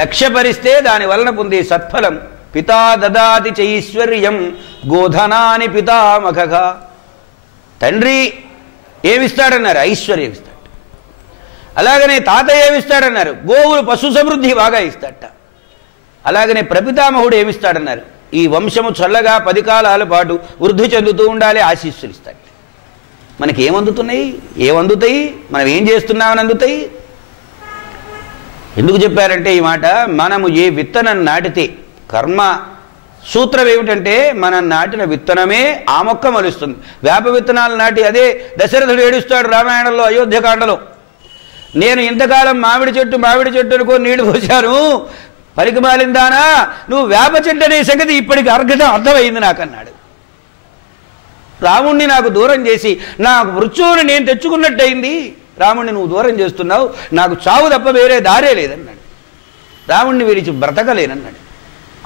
లక్ష్యపరిస్తే దాని వలన పొందే సత్ఫలం పితా దదాతి చైశ్వర్యం గోధనాని పితామఖగా. తండ్రి ఏమిస్తాడన్నారు? ఐశ్వర్యం ఇస్తాడు. అలాగనే తాత ఏమిస్తాడన్నారు? గోవులు పశు సమృద్ధి బాగా ఇస్తాడట. అలాగనే ప్రపితామహుడు ఏమిస్తాడన్నారు? ఈ వంశము చల్లగా 10 కాలాల పాటు వృద్ధి చెందుతూ ఉండాలి, ఆశీస్సులు ఇస్తాడు. మనకి ఏమందుతున్నాయి? ఏమందుతాయి? మనం ఏం చేస్తున్నామని అందుతాయి. ఎందుకు చెప్పారంటే ఈ మాట, మనము ఏ విత్తనం నాటితే కర్మ సూత్రం ఏమిటంటే మనం నాటిన విత్తనమే ఆ మొక్క మొలుస్తుంది. వేప విత్తనాలు నాటి అదే దశరథుడు ఏడుస్తాడు రామాయణంలో అయోధ్యకాండలో, నేను ఇంతకాలం మామిడి చెట్టు అనుకో నీళ్లు పోశాను, పనికి మాలిందానా నువ్వు వేప చెట్టు అనే సంగతి ఇప్పటికి అర్థమైంది నాకన్నాడు. రాముణ్ణి నాకు దూరం చేసి నా మృత్యువుని నేను తెచ్చుకున్నట్టయింది, రాముణ్ణి నువ్వు దూరం చేస్తున్నావు, నాకు చావు తప్ప వేరే దారే లేదన్నాడు. రాముణ్ణి విడిచి బ్రతకలేనన్నాడు.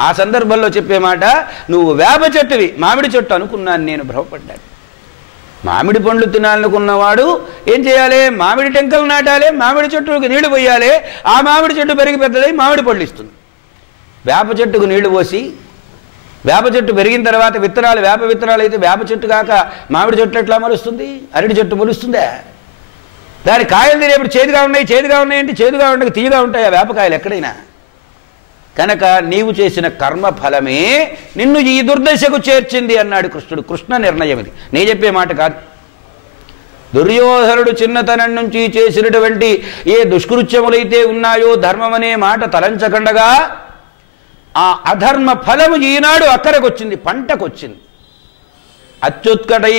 ఆ సందర్భంలో చెప్పే మాట, నువ్వు వేప చెట్టువి, మామిడి చెట్టు అనుకున్నాను నేను, భ్రమపడ్డాడు. మామిడి పండ్లు తినాలనుకున్నవాడు ఏం చేయాలి? మామిడి టెంకలు నాటాలి, మామిడి చెట్టుకు నీళ్లు పోయాలి, ఆ మామిడి చెట్టు పెరిగి పెద్దదై మామిడి పళ్ళు ఇస్తుంది. వేప చెట్టుకు నీళ్లు పోసి వేప చెట్టు పెరిగిన తర్వాత విత్తనాలు, వేప విత్తనాలు అయితే వేప చెట్టు కాక మామిడి చెట్టు ఎట్లా మొలుస్తుంది? అరటి చెట్టు మొలుస్తుందా? దాని కాయలు తినేప్పుడు చేదుగా ఉన్నాయి అంటే చేదుగా ఉండక తీయగా ఉంటాయి ఆ వేపకాయలు ఎక్కడైనా. కనుక నీవు చేసిన కర్మ ఫలమే నిన్ను ఈ దుర్దశకు చేర్చింది అన్నాడు కృష్ణుడు. కృష్ణ నిర్ణయం ఇది, నేను చెప్పే మాట కాదు. దుర్యోధనుడు చిన్నతనం నుంచి చేసినటువంటి ఏ దుష్కృత్యములైతే ఉన్నాయో ధర్మం అనే మాట తలంచకుండగా ఆ అధర్మ ఫలము ఈనాడు అక్కడికొచ్చింది, పంటకొచ్చింది. అత్యుత్కటై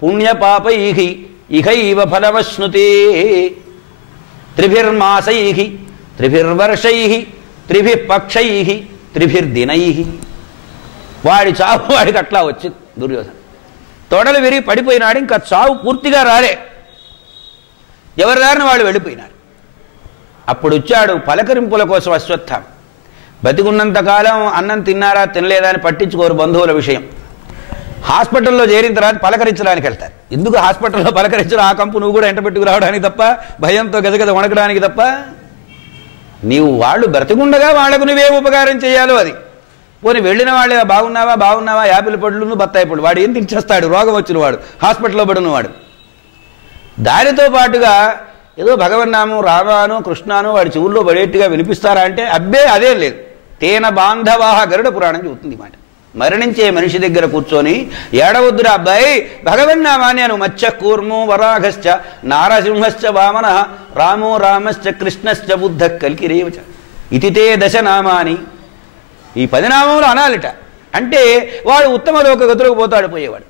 పుణ్యపాపై ఇహైవ ఫలవశ్నుతే త్రిభిర్మాసై త్రిభిర్వర్షై త్రిభిపక్షై త్రిభిర్దినై. వాడి చావు వాడికి అట్లా వచ్చింది. దుర్యోధన తొడలు విరిగి పడిపోయినాడు, ఇంకా చావు పూర్తిగా రాలే, ఎవరి దారిని వాళ్ళు వెళ్ళిపోయినారు. అప్పుడు వచ్చాడు పలకరింపుల కోసం అశ్వత్థామ. బతికున్నంతకాలం అన్నం తిన్నారా తినలేదా అని పట్టించుకోరు బంధువుల విషయం. హాస్పిటల్లో చేరిన తర్వాత పలకరించడానికి వెళ్తారు. ఎందుకు హాస్పిటల్లో పలకరించడం? ఆ కంపు నువ్వు కూడా ఎంట పెట్టుకు రావడానికి తప్ప, భయంతో గదగద వణకడానికి తప్ప. నీవు వాళ్ళు బ్రతికుండగా వాళ్లకు నువ్వే ఉపకారం చేయాలో అది. పోనీ వెళ్ళిన వాళ్ళే బాగున్నావా యాపిల్ పళ్ళు బత్తాయి పళ్ళు, వాడు ఏం తినిచేస్తాడు? రోగం వచ్చిన వాడు, హాస్పిటల్లో పడినవాడు. దానితో పాటుగా ఏదో భగవన్నామం రామాను కృష్ణాను వాడి చెవుల్లో పడేట్టుగా వినిపిస్తారా అంటే అబ్బే అదేం లేదు. తేన బాంధవాహ గరుడ పురాణం చెబుతుంది మాట. మరణించే మనిషి దగ్గర కూర్చొని ఏడవద్దురా అబ్బాయి భగవన్నామాన్ని అను మత్స్య కూర్మో వరాహశ్చ నారసింహశ్చ వామన రామో రామశ్చ కృష్ణశ్చ బుద్ధ కల్కిరేవచ ఇతితే దశ నామాని ఈ 10 నామములు అనాలిట. అంటే వాడు ఉత్తమ లోక గతులకు పోతాడు పోయేవాడు.